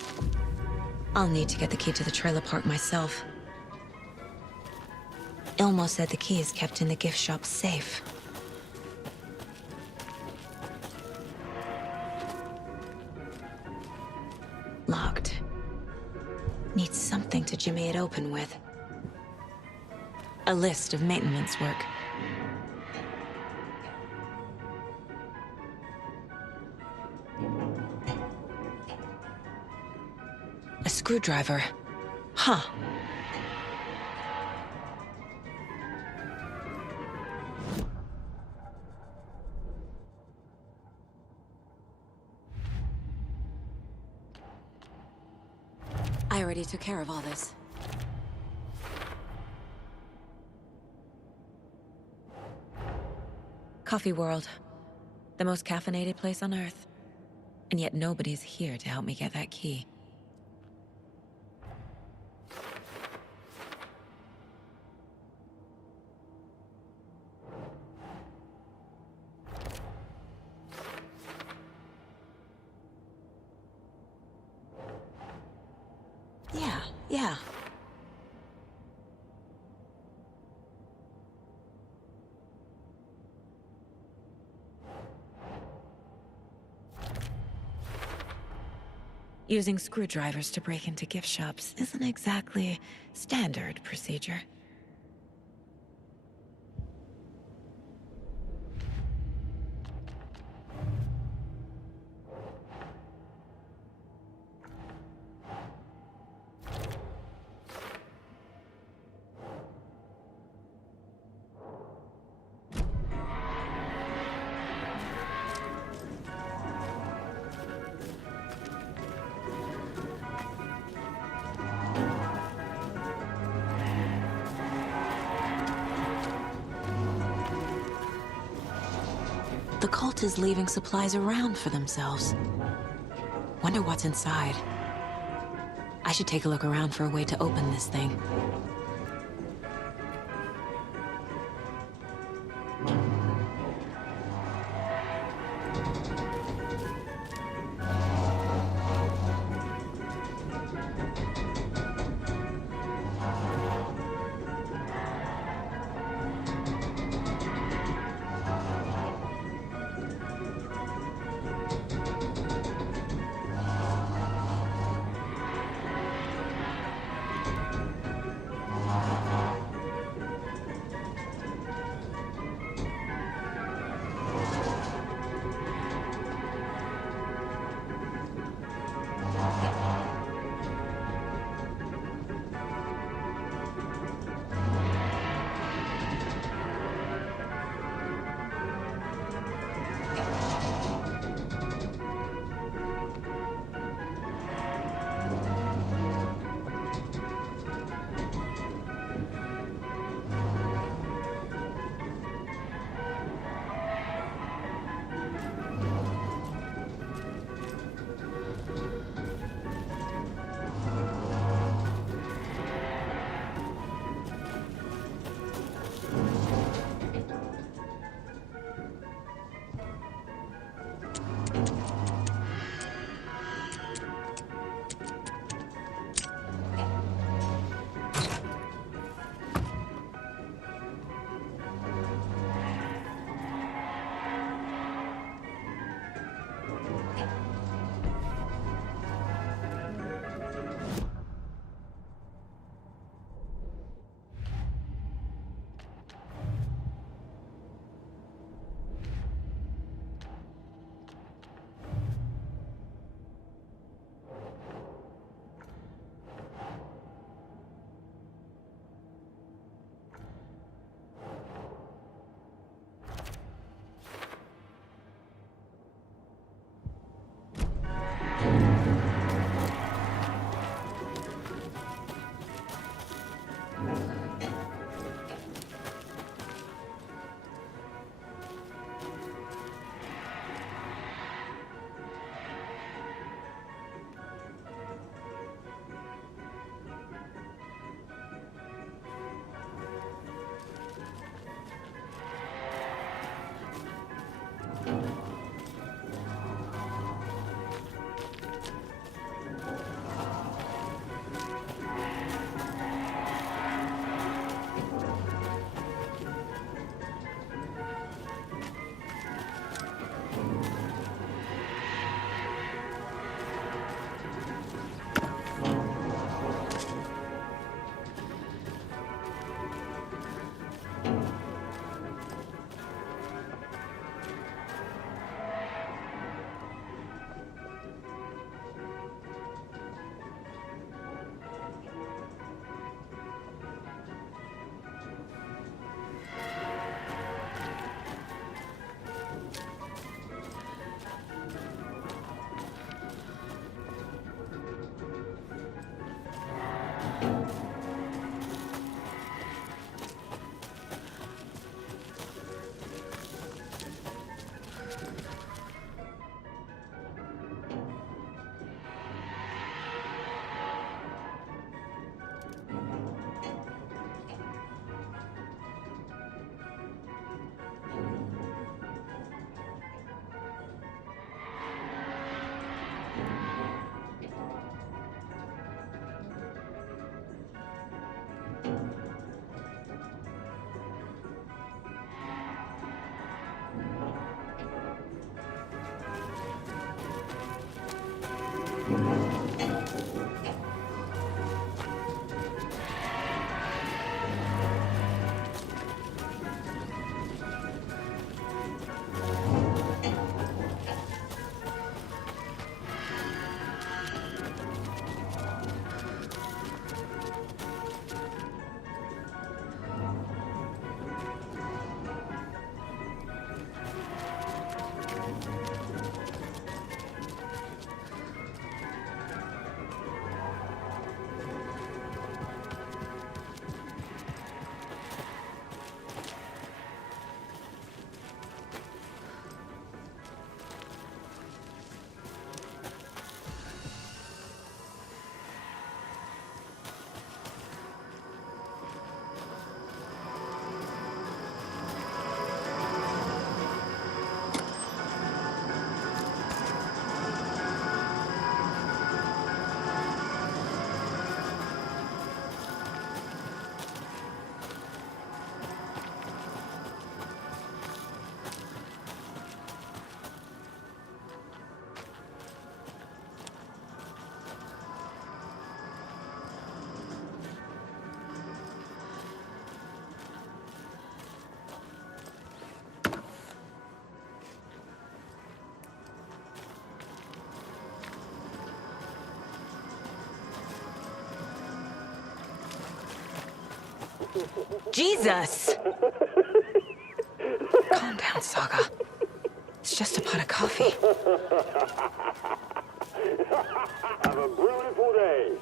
I'll need to get the key to the trailer park myself. Ilmo said the key is kept in the gift shop safe. Locked. Needs something to jimmy it open with. A list of maintenance work. A screwdriver. Huh. I already took care of all this. Coffee World. The most caffeinated place on Earth. And yet nobody's here to help me get that key. Yeah. Using screwdrivers to break into gift shops isn't exactly standard procedure. The cult is leaving supplies around for themselves. Wonder what's inside. I should take a look around for a way to open this thing. Jesus! Calm down, Saga. It's just a pot of coffee. Have a beautiful day.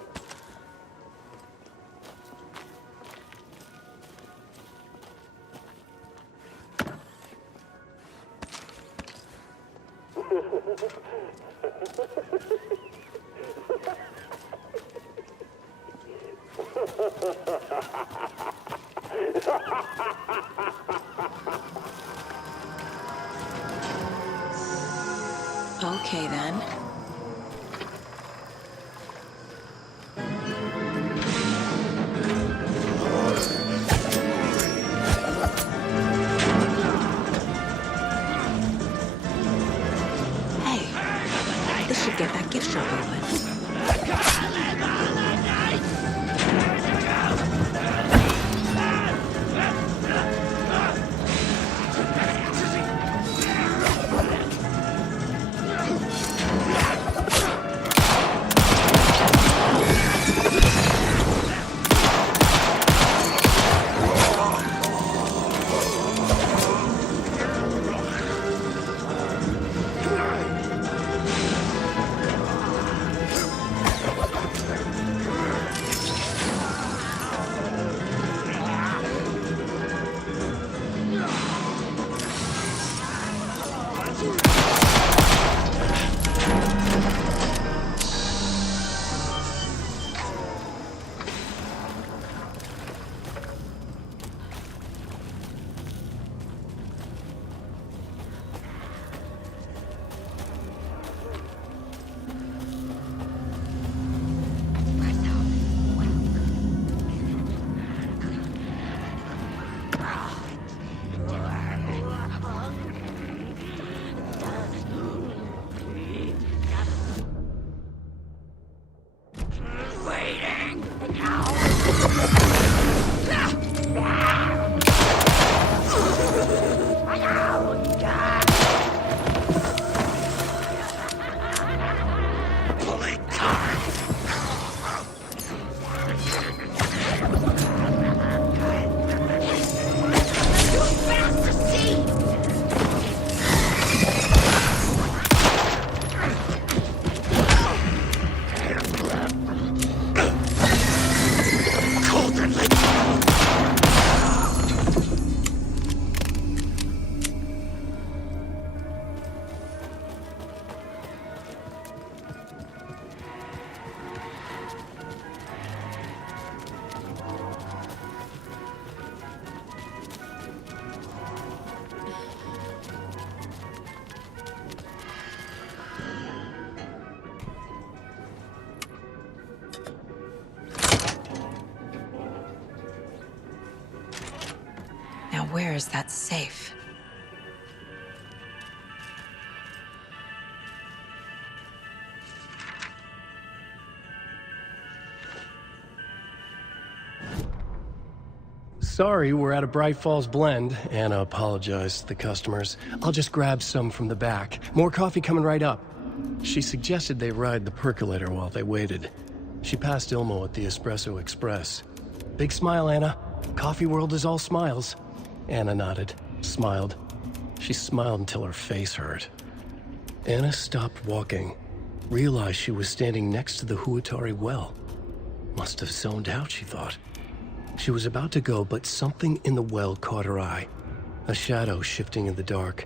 Okay, then. Hey, this should get that gift shop open. Now where is that safe? Sorry, we're at a Bright Falls blend. Anna apologized to the customers. I'll just grab some from the back. More coffee coming right up. She suggested they ride the percolator while they waited. She passed Ilmo at the Espresso Express. Big smile, Anna. Coffee world is all smiles. Anna nodded, smiled. She smiled until her face hurt. Anna stopped walking, realized she was standing next to the Huatari well. Must have zoned out, she thought. She was about to go, but something in the well caught her eye. A shadow shifting in the dark.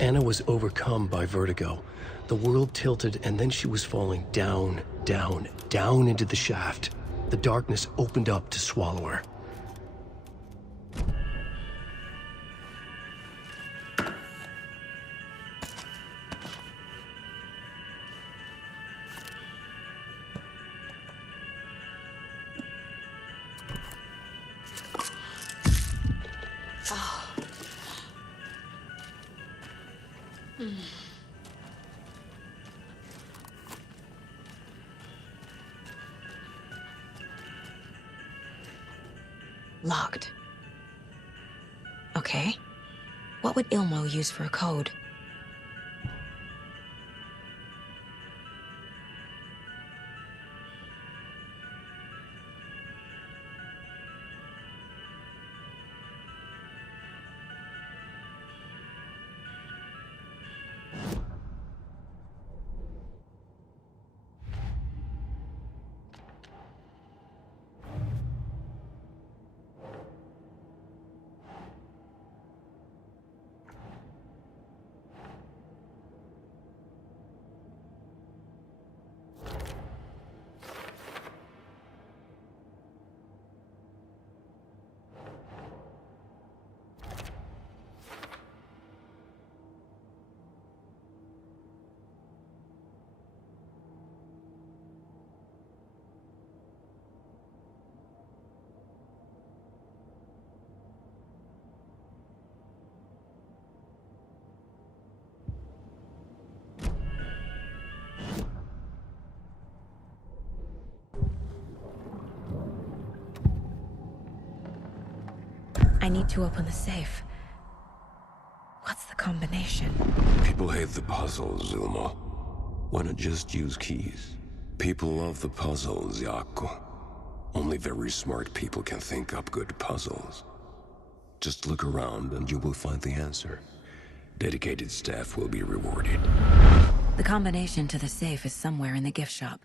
Anna was overcome by vertigo. The world tilted, and then she was falling down, down, down into the shaft. The darkness opened up to swallow her. Locked. Okay. What would Ilmo use for a code? I need to open the safe. What's the combination? People hate the puzzles, Ilmo. Why not just use keys? People love the puzzles, Jaakko. Only very smart people can think up good puzzles. Just look around and you will find the answer. Dedicated staff will be rewarded. The combination to the safe is somewhere in the gift shop.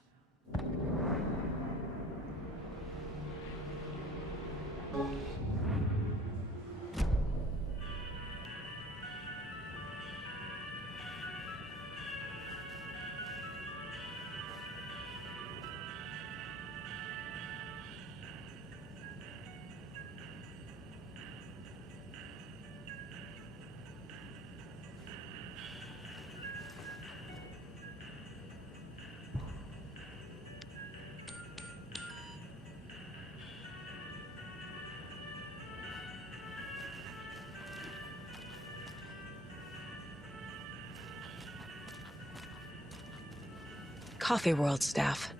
Coffee World staff.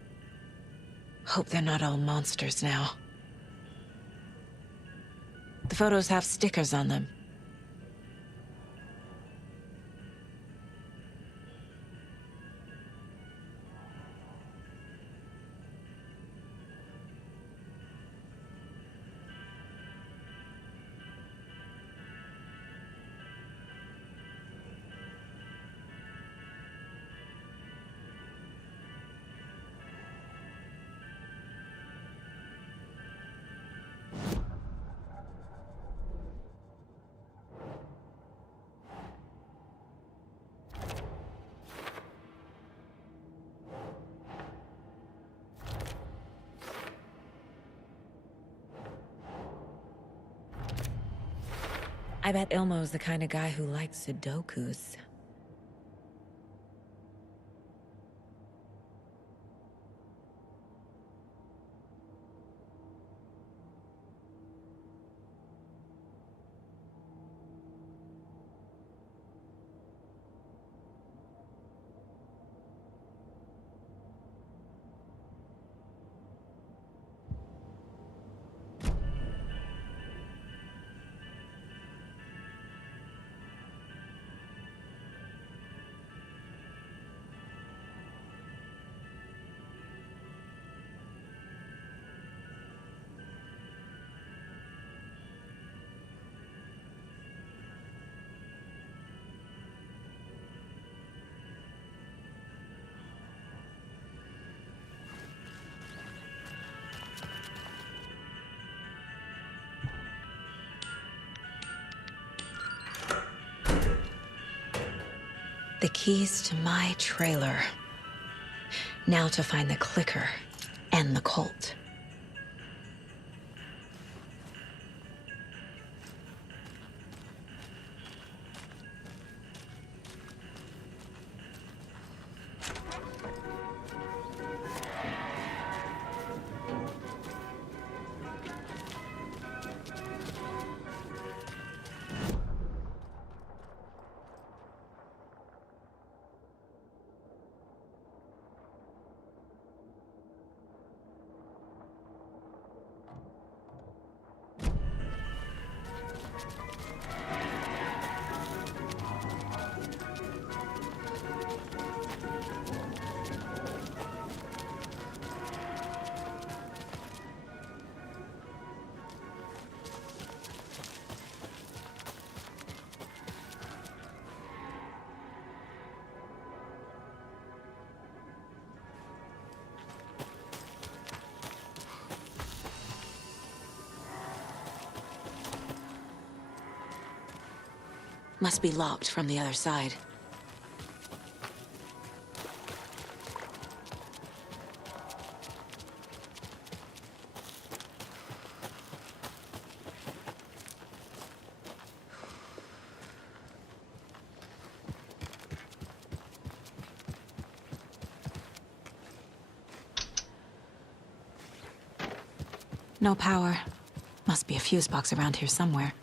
Hope they're not all monsters now. The photos have stickers on them. I bet Ilmo's the kind of guy who likes Sudokus. The keys to my trailer. Now to find the clicker and the Colt. Must be locked from the other side. No power. Must be a fuse box around here somewhere.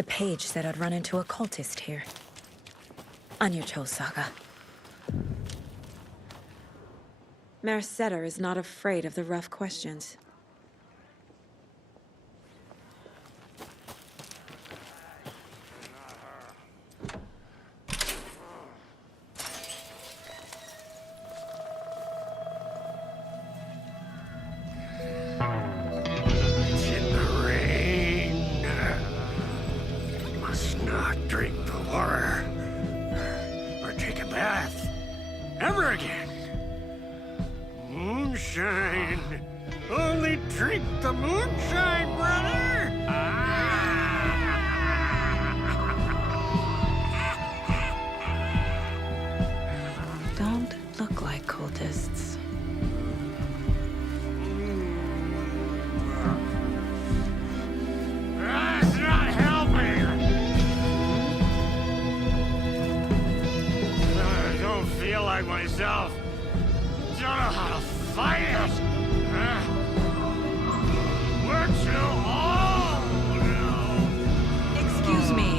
The page said I'd run into a cultist here. On your toes, Saga. Merceder is not afraid of the rough questions. In the rain. Moonshine. Only drink the moonshine, brother! Don't look like cultists. That's not helping! I don't feel like myself. Don't know how to fight it! We're too old now! Excuse me.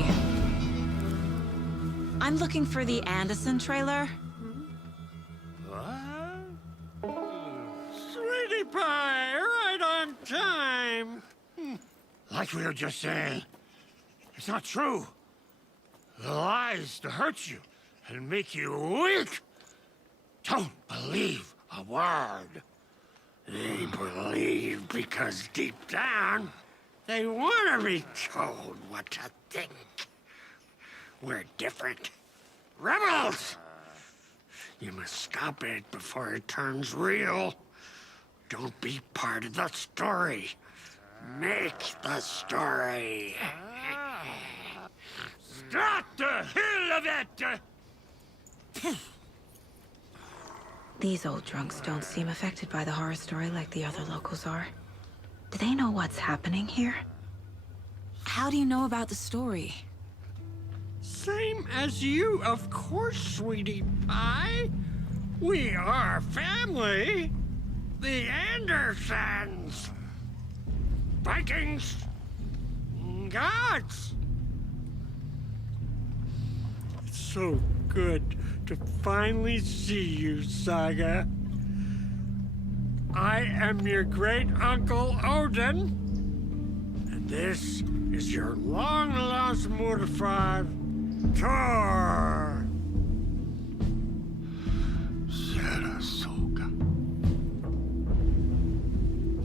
I'm looking for the Anderson trailer. What? Sweetie pie, right on time! Like we were just saying, it's not true. The lies to hurt you and make you weak. Don't believe a word. They believe because deep down, they want to be told what to think. We're different. Rebels! You must stop it before it turns real. Don't be part of the story. Make the story. Start the hell of it! These old drunks don't seem affected by the horror story like the other locals are. Do they know what's happening here? How do you know about the story? Same as you, of course, sweetie pie. We are family. The Andersons. Vikings. Gods. It's so good to finally see you, Saga. I am your great-uncle Odin. And this is your long-lost mortified Thor. Sarasota.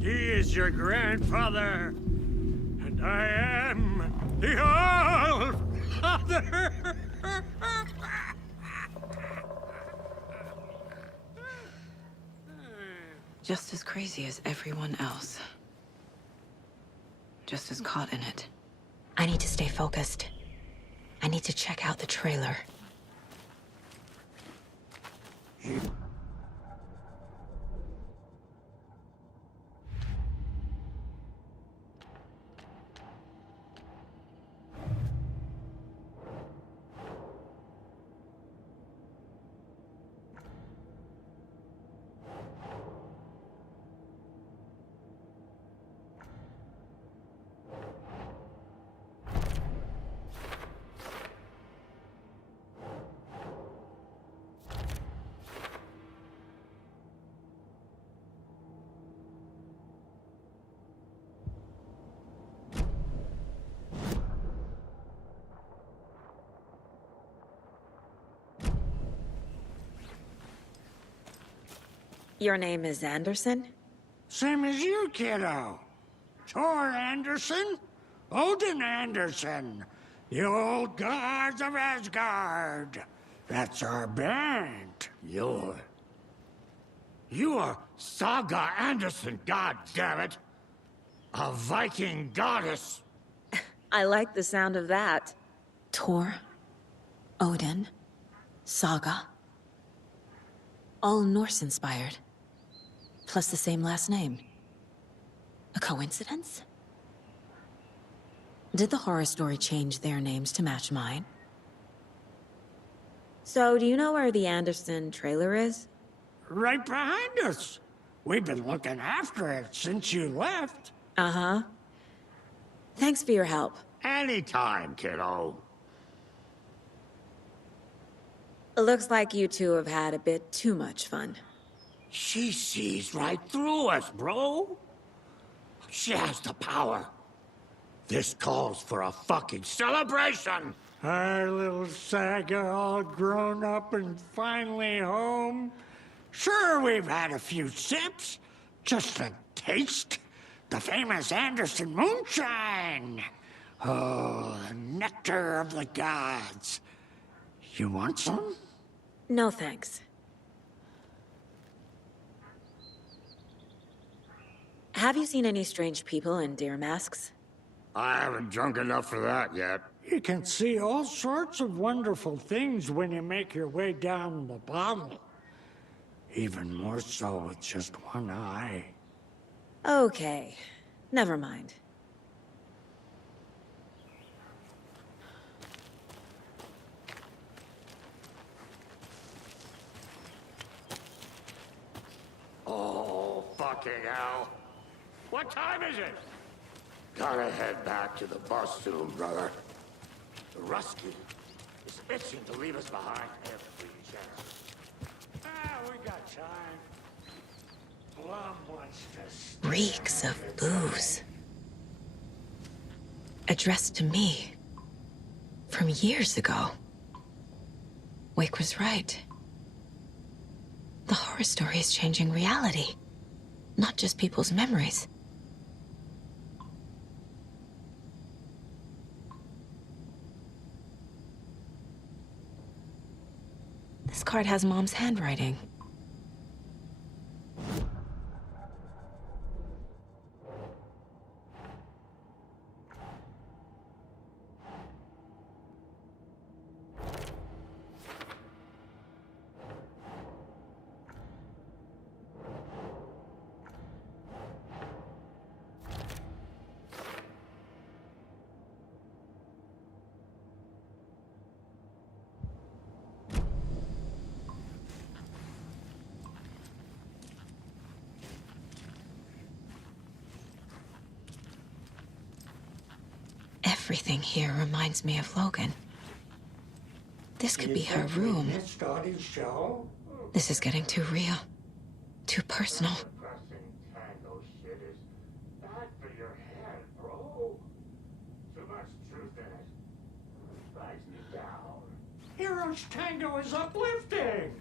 He is your grandfather, and I am the All-Father. Just as crazy as everyone else. Just as caught in it. I need to stay focused. I need to check out the trailer. Your name is Anderson? Same as you, kiddo. Thor Anderson, Odin Anderson, the old gods of Asgard. That's our band. You are Saga Anderson, goddammit. A Viking goddess. I like the sound of that. Thor, Odin, Saga. All Norse-inspired. Plus the same last name. A coincidence? Did the horror story change their names to match mine? So, do you know where the Anderson trailer is? Right behind us. We've been looking after it since you left. Uh-huh. Thanks for your help. Anytime, kiddo. It looks like you two have had a bit too much fun. She sees right through us, bro. She has the power. This calls for a fucking celebration. Our little Saga all grown up and finally home. Sure, we've had a few sips. Just a taste. The famous Anderson moonshine. Oh, the nectar of the gods. You want some? No thanks. Have you seen any strange people in deer masks? I haven't drunk enough for that yet. You can see all sorts of wonderful things when you make your way down the bottle. Even more so with just one eye. Okay, never mind. Oh, fucking hell. What time is it? Gotta head back to the bus soon, brother. The Rusky is itching to leave us behind every chance. We got time. Blum wants to Reeks of booze. Addressed to me. From years ago. Wake was right. The horror story is changing reality. Not just people's memories. This card has Mom's handwriting. Everything here reminds me of Logan. This could be her room. show? This is getting too real. Too personal. Tango shit is bad for your head, bro. Too much truth in it. Drives me down. Heroes Tango is uplifting.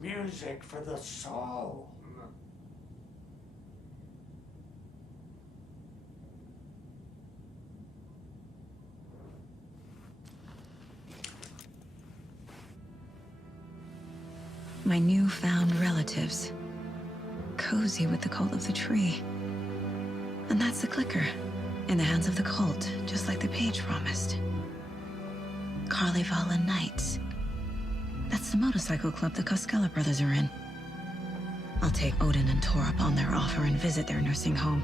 Music for the soul. My newfound relatives. Cozy with the cult of the tree. And that's the clicker. In the hands of the cult, just like the page promised. Carnival Knights. That's the motorcycle club the Koskela brothers are in. I'll take Odin and Thor up on their offer and visit their nursing home.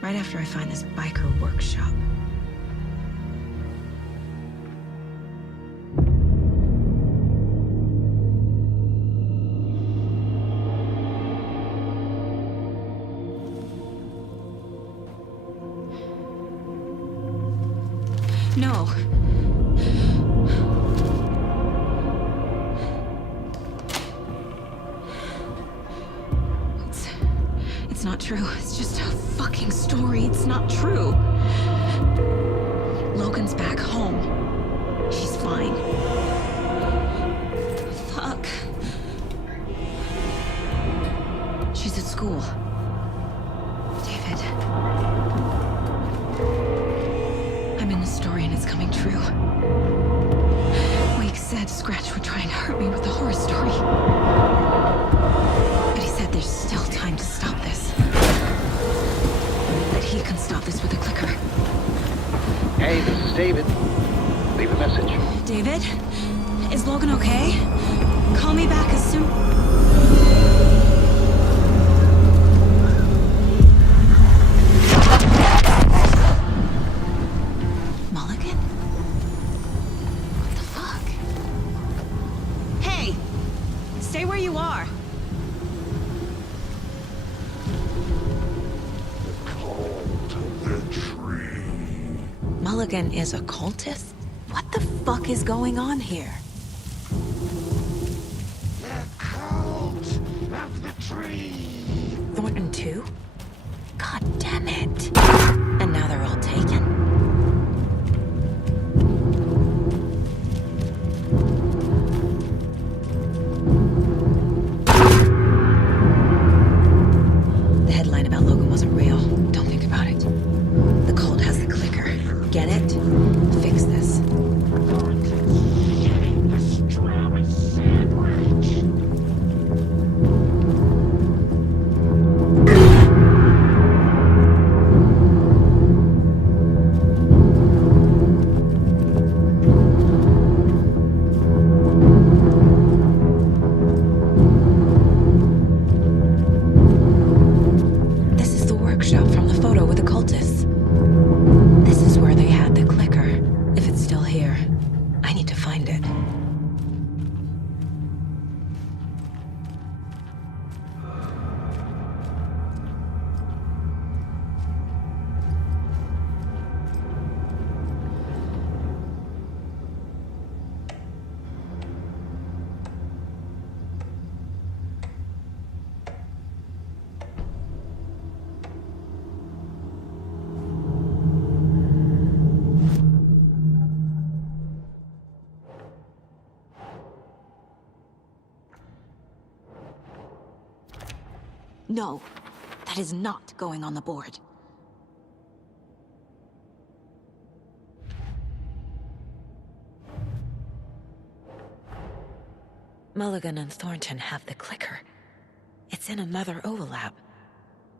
Right after I find this biker workshop. No. It's not true. It's just a fucking story. It's not true. Logan's back home. She's fine. Fuck. She's at school. David. I'm in the story and it's coming true. Wake said Scratch would try and hurt me with the horror story. But he said there's still time to stop this. That he can stop this with a clicker. Hey, this is David. Leave a message. David? Is Logan okay? Call me back as soon... Stay where you are. Cult of the tree. Mulligan is a cultist? What the fuck is going on here? The cult of the tree. Thornton too? God damn it. And now they're all taken. No, that is not going on the board. Mulligan and Thornton have the clicker. It's in another overlap.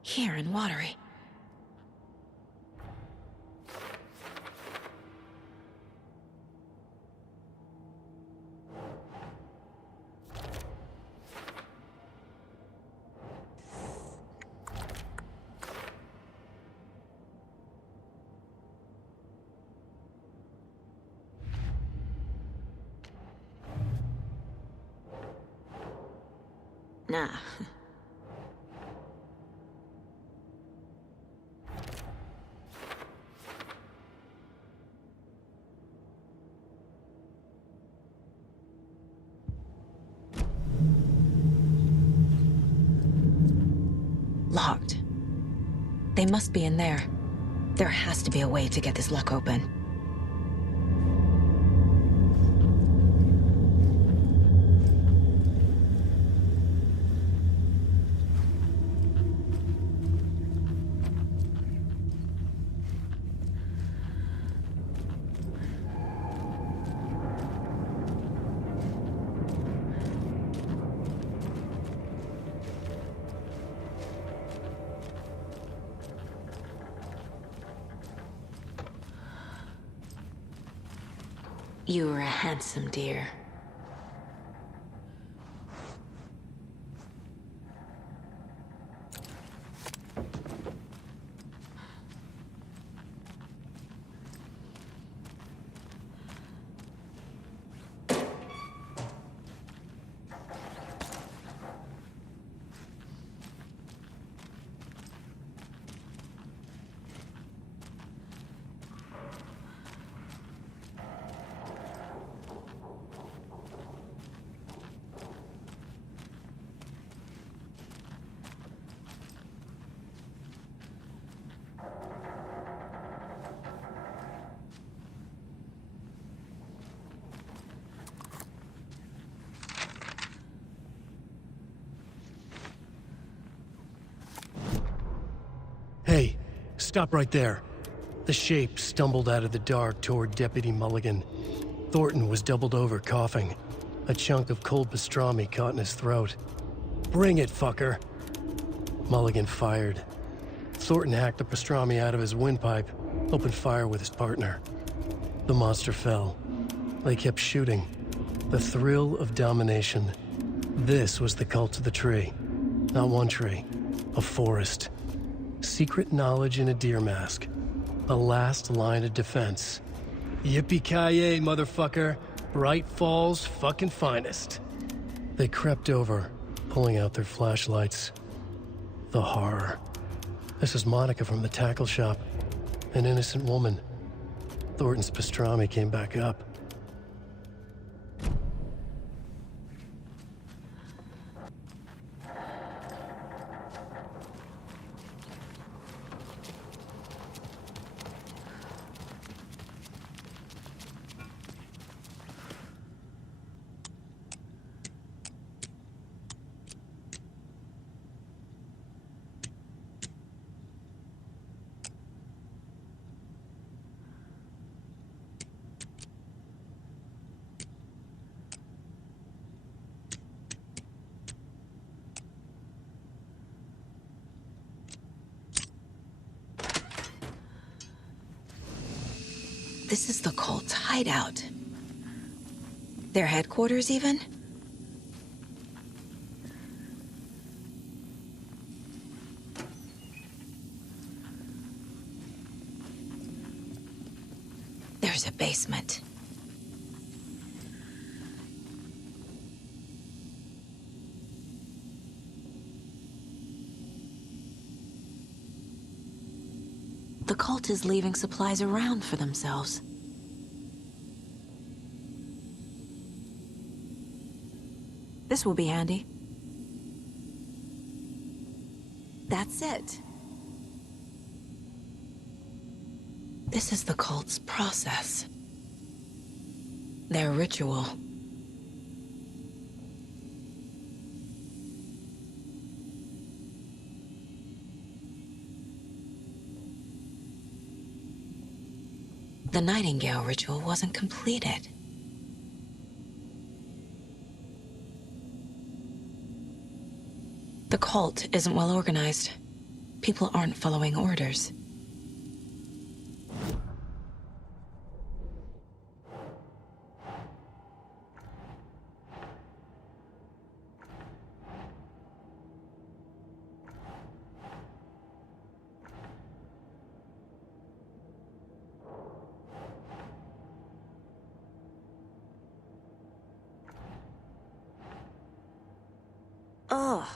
Here in Watery. Nah. Locked. They must be in there. There has to be a way to get this lock open. You were a handsome deer. Hey, stop right there. The shape stumbled out of the dark toward Deputy Mulligan. Thornton was doubled over, coughing. A chunk of cold pastrami caught in his throat. Bring it, fucker! Mulligan fired. Thornton hacked the pastrami out of his windpipe, opened fire with his partner. The monster fell. They kept shooting. The thrill of domination. This was the cult of the tree. Not one tree. A forest. Secret knowledge in a deer mask. The last line of defense. Yippee-ki-yay, motherfucker. Bright Falls' fucking finest. They crept over, pulling out their flashlights. The horror. This is Monica from the tackle shop. An innocent woman. Thornton's pastrami came back up. This is the cult's hideout. Their headquarters, even? There's a basement. The cult is leaving supplies around for themselves. This will be handy. That's it. This is the cult's process. Their ritual. The Nightingale ritual wasn't completed. The cult isn't well organized. People aren't following orders. Ugh.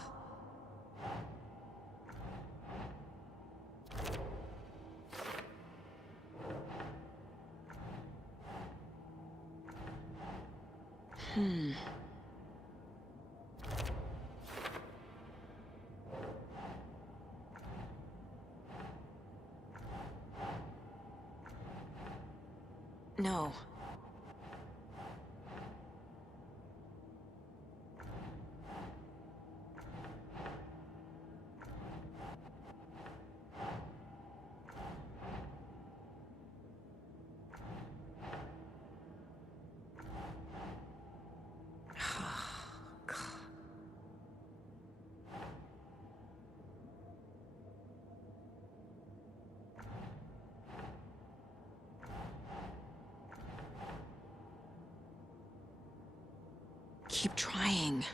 No. Keep trying.